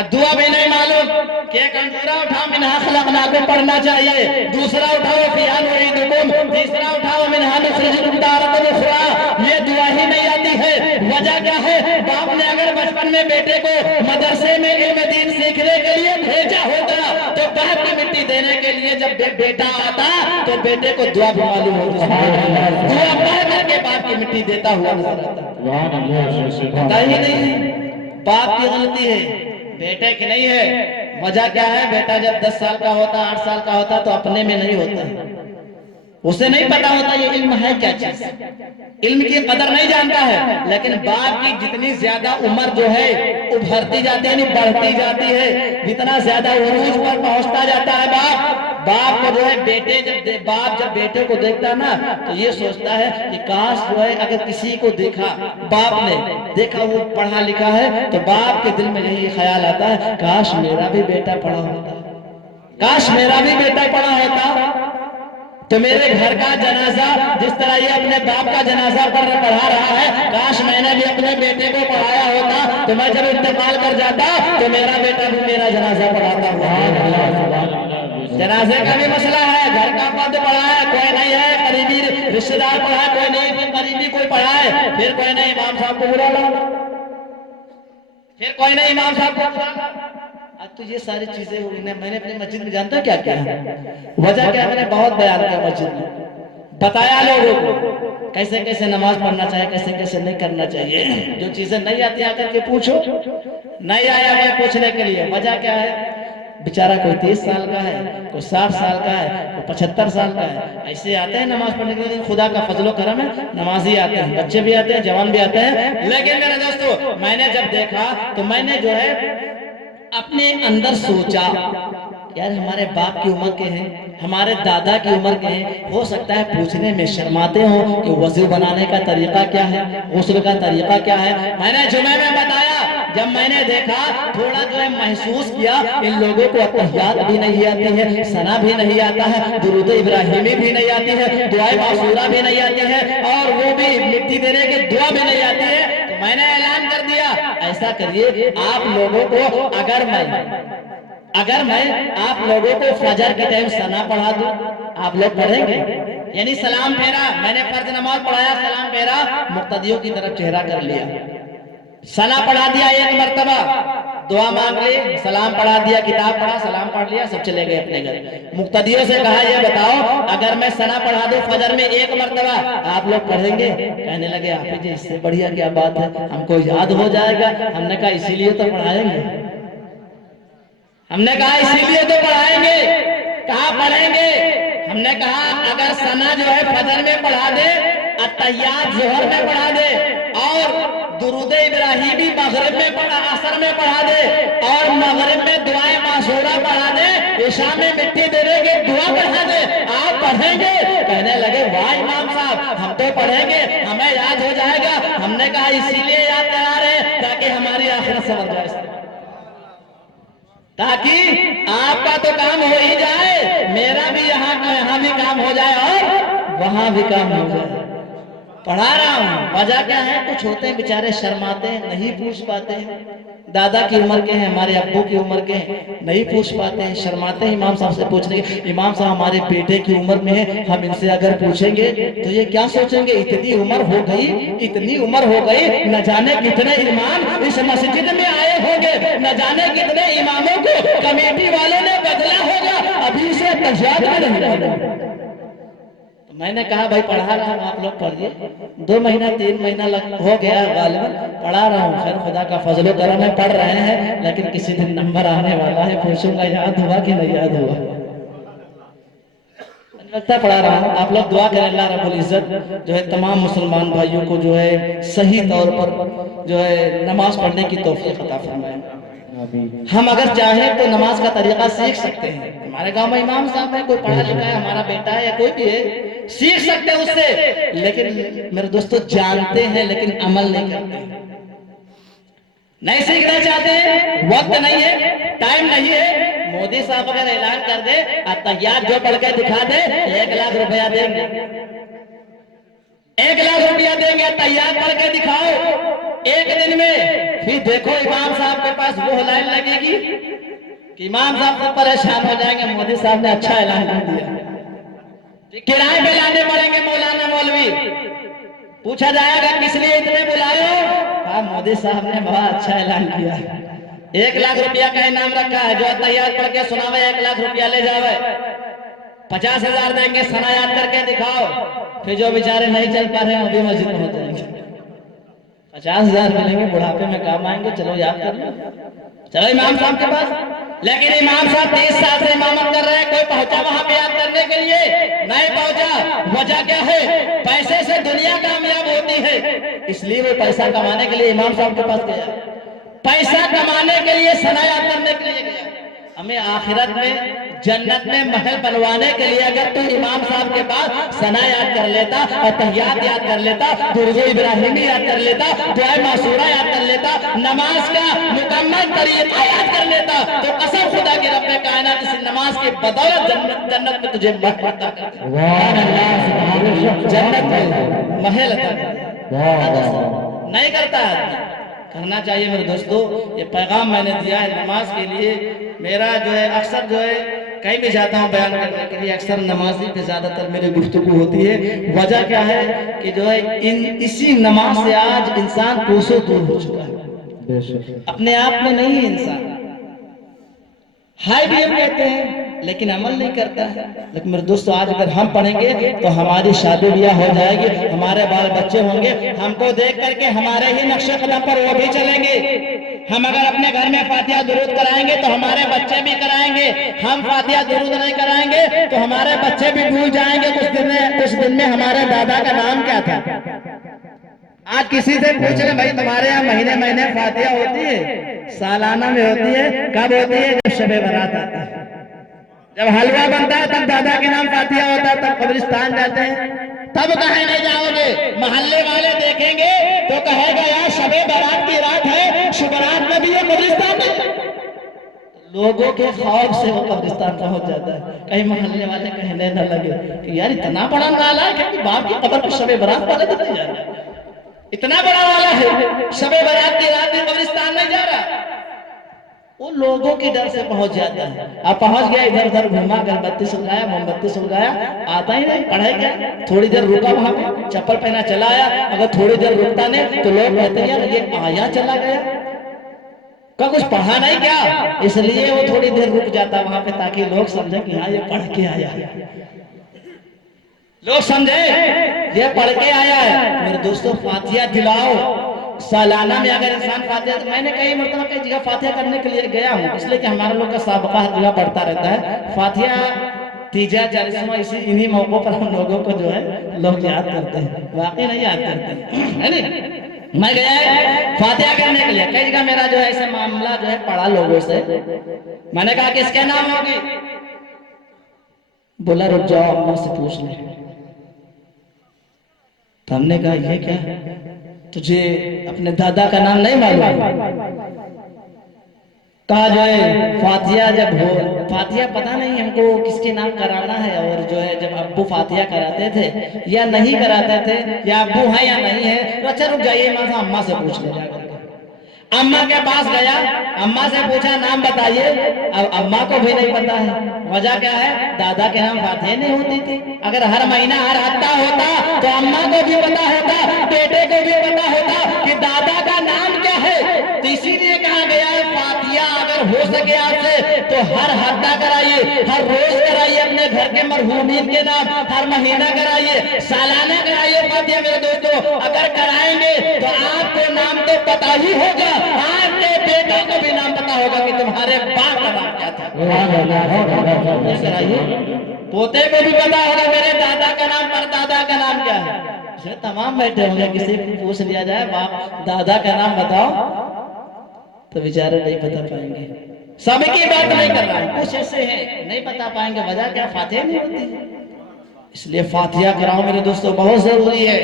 اب دعا بھی نہیں معلوم کہ ایک انجورا اٹھاؤ منہا خلقناکم پڑھنا چاہیے، دوسرا اٹھاؤ فیہا نعیدکم، تیسرا اٹھاؤ منہا نخرجکم تارۃ اخری، یہ دعا ہی نہیں آتی ہے۔ وجہ کیا ہے؟ باپ نے اگر بچپن میں بیٹے کو مدرسے میں علم دین سیکھنے کے لیے بھیجا ہوتا تو باپ کی مٹی دینے کے لیے جب بیٹا آتا تو بیٹے کو دعا بھی معلوم ہوتی، دعا پڑھ کر کے باپ کی مٹی دیتا ہوا نظر آتا۔ پتہ ہی نہیں، باپ کی غلطی ہے، بیٹے کی نہیں ہے۔ وجہ کیا ہے؟ بیٹا جب 10 سال کا ہوتا، 8 سال کا ہوتا تو اپنے میں نہیں ہوتا، اسے نہیں پتا ہوتا یہ علم ہے کیا چیز، علم کی قدر نہیں جانتا ہے۔ لیکن باپ کی جتنی زیادہ عمر جو ہے ابھرتی جاتی ہے، یعنی بڑھتی جاتی ہے، جتنا زیادہ عروج پر پہنچتا جاتا ہے باپ کو جو ہے باپ جب بیٹے کو دیکھتا ہے نا تو یہ سوچتا ہے کہ کاش جو ہے اگر کسی کو دیکھا، باپ نے دیکھا وہ پڑھا لکھا ہے تو باپ کے دل میں یہی خیال آتا ہے کاش میرا بھی بیٹا پڑھا ہوتا، کاش میرا بھی بیٹا پڑھا ہوتا تو میرے گھر کا جنازہ جس طرح یہ اپنے باپ کا جنازہ پڑھا رہا ہے، کاش میں نے بھی اپنے بیٹے کو پڑھایا ہوتا تو میں جب انتقال کر جاتا تو میرا بیٹا بھی میرا جنازہ پڑھاتا ہوا۔ جنازے کا بھی مسئلہ ہے، گھر کا فرد پڑھا ہے کوئی نہیں ہے، قریبی رشتہ دار پڑھا ہے کوئی نہیں، پھر قریبی کوئی پڑھا ہے، پھر کوئی نہیں امام صاحب کو بلا لا، پھر کوئی نہیں امام صاحب کو بلا لا۔ اب تو یہ ساری چیزیں ہوئی، میں نے اپنی مسجد میں جانتا کیا کیا ہے؟ وجہ کیا؟ میں نے بہت بیان کیا مسجد میں، بتایا لوگوں کو کیسے کیسے نماز پڑھنا چاہیے، کیسے کیسے نہیں کرنا چاہیے. جو چیزیں نہیں آتی آ کر کے پوچھو. نہیں آیا میں پوچھنے کے لیے وجہ کیا ہے؟ بیچارہ کوئی 30 سال کا ہے، کوئی 60 سال کا ہے، کوئی 75 سال کا ہے. ایسے آتے ہیں نماز پڑھنے کے لیے. خدا کا فضل و کرم ہے، نمازی آتے ہیں، بچے بھی آتے ہیں، جوان بھی آتے ہیں. لیکن میرے دوستو میں نے جب دیکھا تو میں نے جو ہے اپنے اندر سوچا یار ہمارے باپ کی عمر کے ہیں، ہمارے دادا کی عمر کے ہیں، ہو سکتا ہے پوچھنے میں شرماتے ہوں کہ وضو بنانے کا طریقہ کیا ہے، غسل کا طریقہ کیا ہے. میں نے جمعے میں بتایا. جب میں نے دیکھا تھوڑا جو ہے محسوس کیا ان لوگوں کو اتحیات بھی نہیں آتی ہے، ثنا بھی نہیں آتا ہے، درود ابراہیمی بھی نہیں آتی ہے، دعائے معصورہ بھی نہیں آتی ہے، اور وہ بھی مٹی دینے کی دعا بھی نہیں آتی ہے. تو میں نے اعلان کر دیا ایسا کریے آپ لوگوں کو اگر میں آپ لوگوں کو فجر کے ٹائم ثنا پڑھا دوں آپ لوگ پڑھیں گے؟ یعنی سلام پھیرا. میں نے فرض نماز پڑھایا، سلام پھیرا، مقتدیوں کی طرف چہرہ کر لیا، ثنا پڑھا دیا ایک مرتبہ، دعا مانگ لی، سلام پڑھا دیا، کتاب پڑھا، سلام پڑھ لیا، سب چلے گئے اپنے گھر. مقتدیوں سے کہا یہ بتاؤ اگر میں ثنا پڑھا دوں فجر میں ایک مرتبہ آپ لوگ پڑھیں گے؟ کہنے لگے حافظ جی اس سے بڑھیا کیا بات ہے، ہم کو یاد ہو جائے گا. ہم نے کہا اسی لیے تو پڑھائیں گے، ہم نے کہا اسی لیے تو پڑھائیں گے. کہاں پڑھیں گے؟ ہم نے کہا اگر ثنا جو ہے فجر میں پڑھا دے، اتحیات ظہر میں پڑھا دے، اور درود ابراہیمی مغرب میں پڑھا، عصر میں پڑھا دے، اور مغرب میں دعائے معصورہ پڑھا دے، عشاء میں مٹی دینے کی دعا پڑھا دے، آپ پڑھیں گے؟ کہنے لگے واہ امام صاحب ہم تو پڑھیں گے، ہمیں یاد ہو جائے گا. ہم نے کہا اسی لیے یاد کرا رہے تاکہ ہماری آخرت سنور جائے، تاکہ آپ کا تو کام ہو ہی جائے، میرا بھی یہاں بھی کام ہو جائے اور وہاں بھی کام ہو جائے. پڑھا رہا ہوں. وجہ کیا ہے؟ کچھ ہوتے ہیں بیچارے شرماتے ہیں، نہیں پوچھ پاتے ہیں. دادا کی عمر کے ہیں، ہمارے ابو کی عمر کے ہیں، نہیں پوچھ پاتے ہیں، شرماتے ہیں امام صاحب سے پوچھنے کے. امام صاحب ہمارے بیٹے کی عمر میں ہے، ہم ان سے اگر پوچھیں گے تو یہ کیا سوچیں گے؟ اتنی عمر ہو گئی، اتنی عمر ہو گئی، نہ جانے کتنے امام اس مسجد میں آئے ہوں گے، نہ جانے کتنے اماموں کو کمیٹی والوں نے بدلا ہوگا، ابھی سے تجاد میں نہیں رہے. میں نے کہا بھائی پڑھا رہا ہوں آپ لوگ پڑھیے. 2 مہینہ 3 مہینہ ہو گیا غالباً پڑھا رہا ہوں. خیر خدا کا فضل و کرم ہے پڑھ رہے ہیں، لیکن کسی دن نمبر آنے والا ہے، پوچھوں گا یاد ہوا کہ نہیں یاد ہوا. لگتا پڑھا رہا ہوں. آپ لوگ دعا کریں اللہ رب العزت جو ہے تمام مسلمان بھائیوں کو جو ہے صحیح طور پر جو ہے نماز پڑھنے کی توفیق عطا فرمائے. ہم اگر چاہیں تو نماز کا طریقہ سیکھ سکتے ہیں. ہمارے گاؤں میں امام صاحب ہے، کوئی پڑھا لکھا ہے، ہمارا بیٹا ہے یا کوئی بھی ہے، سیکھ سکتے ہیں اس سے. لیکن میرے دوستو جانتے ہیں لیکن عمل نہیں کرتے. نہیں سیکھنا چاہتے ہیں، وقت نہیں ہے، ٹائم نہیں ہے. مودی صاحب اگر اعلان کر دے اتحیات جو پڑھ کے دکھا دے 1 لاکھ روپیہ دیں گے، 1 لاکھ روپیہ دیں گے. اتحیات پڑھ کے دکھاؤ ایک دن میں، پھر دیکھو امام صاحب کے پاس وہ لائن لگے گی کہ امام صاحب تو پریشان ہو جائیں گے، مودی صاحب نے اچھا اعلان کر دیا. کرائے پہ لانے پڑیں گے مولانا مولوی. پوچھا جائے گا کس لیے اتنے بلائے ہو؟ کہا مودی صاحب نے بہت اچھا اعلان کیا، 1 لاکھ روپیہ کا انعام رکھا ہے، جو اتحیات پڑھ کے سناوے 1 لاکھ روپیہ لے جاوے. 50,000 دیں گے، ثنا یاد کر کے دکھاؤ. پھر جو بیچارے نہیں چل پا رہے ہیں وہ بھی مسجد میں ہو جائیں گے. 50,000 ملیں گے، بڑھاپے میں کام آئیں گے. چلو یاد کر لو، چلو امام صاحب کے پاس. لیکن امام صاحب 30 سال سے امامت کر رہے ہیں، کوئی پہنچا وہاں پہ یاد کرنے کے لیے؟ نہیں پہنچا. وجہ کیا ہے؟ پیسے سے دنیا کامیاب ہوتی ہے، اس لیے وہ پیسہ کمانے کے لیے امام صاحب کے پاس گیا. پیسہ کمانے کے لیے ثنا یاد کرنے کے لیے گیا. ہمیں آخرت میں جنت میں محل بنوانے کے لیے اگر تو امام صاحب کے پاس ثنا یاد کر لیتا، اتحیات یاد کر لیتا، درود ابراہیمی یاد کر لیتا، دعائے معصورہ یاد کر لیتا، نماز کا مکمل طریقہ یاد کر لیتا، تو قسم خدا کے رب کائنات اس نماز کی بدولت جنت میں تجھے محل عطا کر دے. جنت میں محل عطا کر دے. نہیں کرتا ہے، کرنا چاہیے میرے دوستو. یہ پیغام میں نے دیا ہے نماز کے لیے. میرا جو ہے اکثر جو ہے کہیں بھی جاتا ہوں بیان کرنے کے لیے، اکثر نمازی پہ زیادہ تر میری گفتگو ہوتی ہے. وجہ کیا ہے کہ جو ہے اسی نماز سے آج انسان کوسوں دور ہو چکا ہے. اپنے آپ میں نہیں ہے انسان. ہائی بھی ہم کہتے ہیں، لیکن عمل نہیں کرتا ہے. لیکن میرے دوستو آج اگر ہم پڑھیں گے تو ہماری شادی بیاہ ہو جائے گی, ہمارے بال بچے ہوں گے, ہم کو دیکھ کر کے ہمارے ہی نقش قدم پر وہ بھی چلیں گے. ہم اگر اپنے گھر میں فاتحہ درود کرائیں گے تو ہمارے بچے بھی کرائیں گے. ہم فاتحہ درود نہیں کرائیں گے تو ہمارے بچے بھی بھول جائیں گے کچھ دن میں ہمارے دادا کا نام کیا تھا. آج کسی سے پوچھ لیں بھائی تمہارے یہاں مہینے مہینے فاتحہ ہوتی ہے؟ سالانہ میں ہوتی ہے. کب ہوتی ہے؟ جب شب برات آتی ہے, جب حلوہ بنتا ہے تب دادا کے نام فاتحہ ہوتا ہے, تب قبرستان جاتے ہیں. تب کہیں نہیں جاؤ گے, محلے والے دیکھیں گے تو کہے گا یار شب برات کی رات ہے, شبرات میں بھی یہ قبرستان نہیں. لوگوں کے خوف سے وہ قبرستان پہنچ جاتا ہے. کہیں محلے والے کہنے نہ لگے کہ یار اتنا بڑا نالائق ہے کہ باپ کی قبر کو شب برات والے دن نہیں جا رہا, اتنا بڑا والا ہے شب برات کی رات میں قبرستان نہیں جا رہا. وہ لوگوں کے ڈر سے پہنچ جاتا ہے. اب پہنچ گیا, ادھر ادھر گھوما, اگر بتی سلگایا, موم بتی سلگایا, آتا ہی نہیں, پڑھے کیا, تھوڑی دیر رکا وہاں پہ, چپل پہنا چلا آیا. اگر تھوڑی دیر رکتا نہیں تو لوگ کہتے ہیں یار یہ آیا چلا گیا, کا کچھ پڑھا نہیں کیا. اس لیے وہ تھوڑی دیر رک جاتا وہاں پہ تاکہ لوگ سمجھیں کہ ہاں یہ پڑھ کے آیا ہے, لوگ سمجھے یہ پڑھ کے آیا ہے. میرے دوستوں فاتحہ دلاؤ. سالانہ میں اگر انسان فاتحہ, میں نے کئی مرتبہ کئی جگہ فاتحہ کرنے کے لیے گیا ہوں, اس لیے کہ ہمارے لوگ کا سابقہ ہر جگہ بڑھتا رہتا ہے. فاتحہ تیجا چالیسواں انہی موقعوں پر ہم لوگوں کو جو ہے لوگ یاد کرتے ہیں, واقعی نہیں یاد کرتے ہیں. میں گیا فاتحہ کرنے کے لیے کئی جگہ, میرا جو ہے ایسا معاملہ جو ہے پڑھا لوگوں سے. میں نے کہا کس کے نام ہوگی, بولا رک جاؤ اماں سے پوچھ لیں. تو ہم نے کہا یہ کیا, تجھے اپنے دادا کا نام نہیں معلوم؟ کہا جو ہے فاتحہ جب ہو, فاتحہ پتہ نہیں ہم کو کس کے نام کرانا ہے, اور جو ہے جب ابو فاتحہ کراتے تھے یا نہیں کراتے تھے, یا ابو ہیں یا نہیں ہے, تو اچھا رک جائیے اماں سے پوچھ لیں. جا کر کے اماں کے پاس گیا, اماں سے پوچھا نام بتائیے. اب اماں کو بھی نہیں پتا ہے. وجہ کیا ہے, دادا کے نام فاتحہ نہیں ہوتی تھی. اگر ہر مہینہ ہر ہفتہ ہوتا تو اماں کو بھی پتا ہوتا, بیٹے کو بھی پتا ہوتا کہ دادا کا نام کیا ہے. تو اسی لیے کہا گیا فاتحہ اگر ہو سکے آپ سے تو ہر ہفتہ کرائیے, ہر روز کرائیے, اپنے گھر کے مرحومین کے نام ہر مہینہ کرائیے, سالانہ کرائیے فاتحہ. میرے دوستو اگر کرائیں گے تو آپ کو نام تو پتا ہی ہوگا, آپ کے بیٹوں کو بھی نام پتا ہوگا کہ تمہارے باپ کا نام کیا تھا. پوتے کو بھی پتا ہوگا میرے دادا کا نام, پر دادا کا نام کیا ہے. اس میں تمام بیٹھے ہوں گے, کسی کو پوچھ لیا جائے باپ دادا کا نام بتاؤ تو بیچارے نہیں بتا پائیں گے. سب کی بات نہیں کر رہا ہوں, کچھ ایسے ہیں نہیں بتا پائیں گے. وجہ کیا, فاتحہ نہیں ہوتی. اس لیے فاتحہ کراؤ میرے دوستو, بہت ضروری ہے.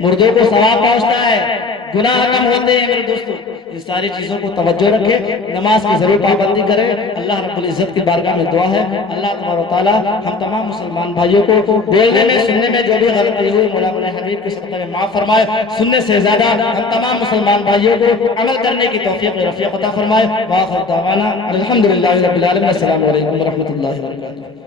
مردوں کو ثواب پہنچتا ہے, گناہ کم ہوتے ہیں. میرے دوستو ان ساری چیزوں کو توجہ رکھے, نماز کی ضرور پابندی کرے. اللہ رب العزت کی بارگاہ میں دعا ہے, اللہ تبارک و تعالی ہم تمام مسلمان بھائیوں کو بولنے میں سننے میں جو بھی غلطی ہوئی مولا اپنے حبیب کے صدقے میں معاف فرمائے. سننے سے زیادہ ہم تمام مسلمان بھائیوں کو عمل کرنے کی توفیق رفیق عطا فرمائے. وآخر دعوانا الحمدللہ رب العالمین. السلام علیکم ورحمۃ اللہ وبرکاتہ.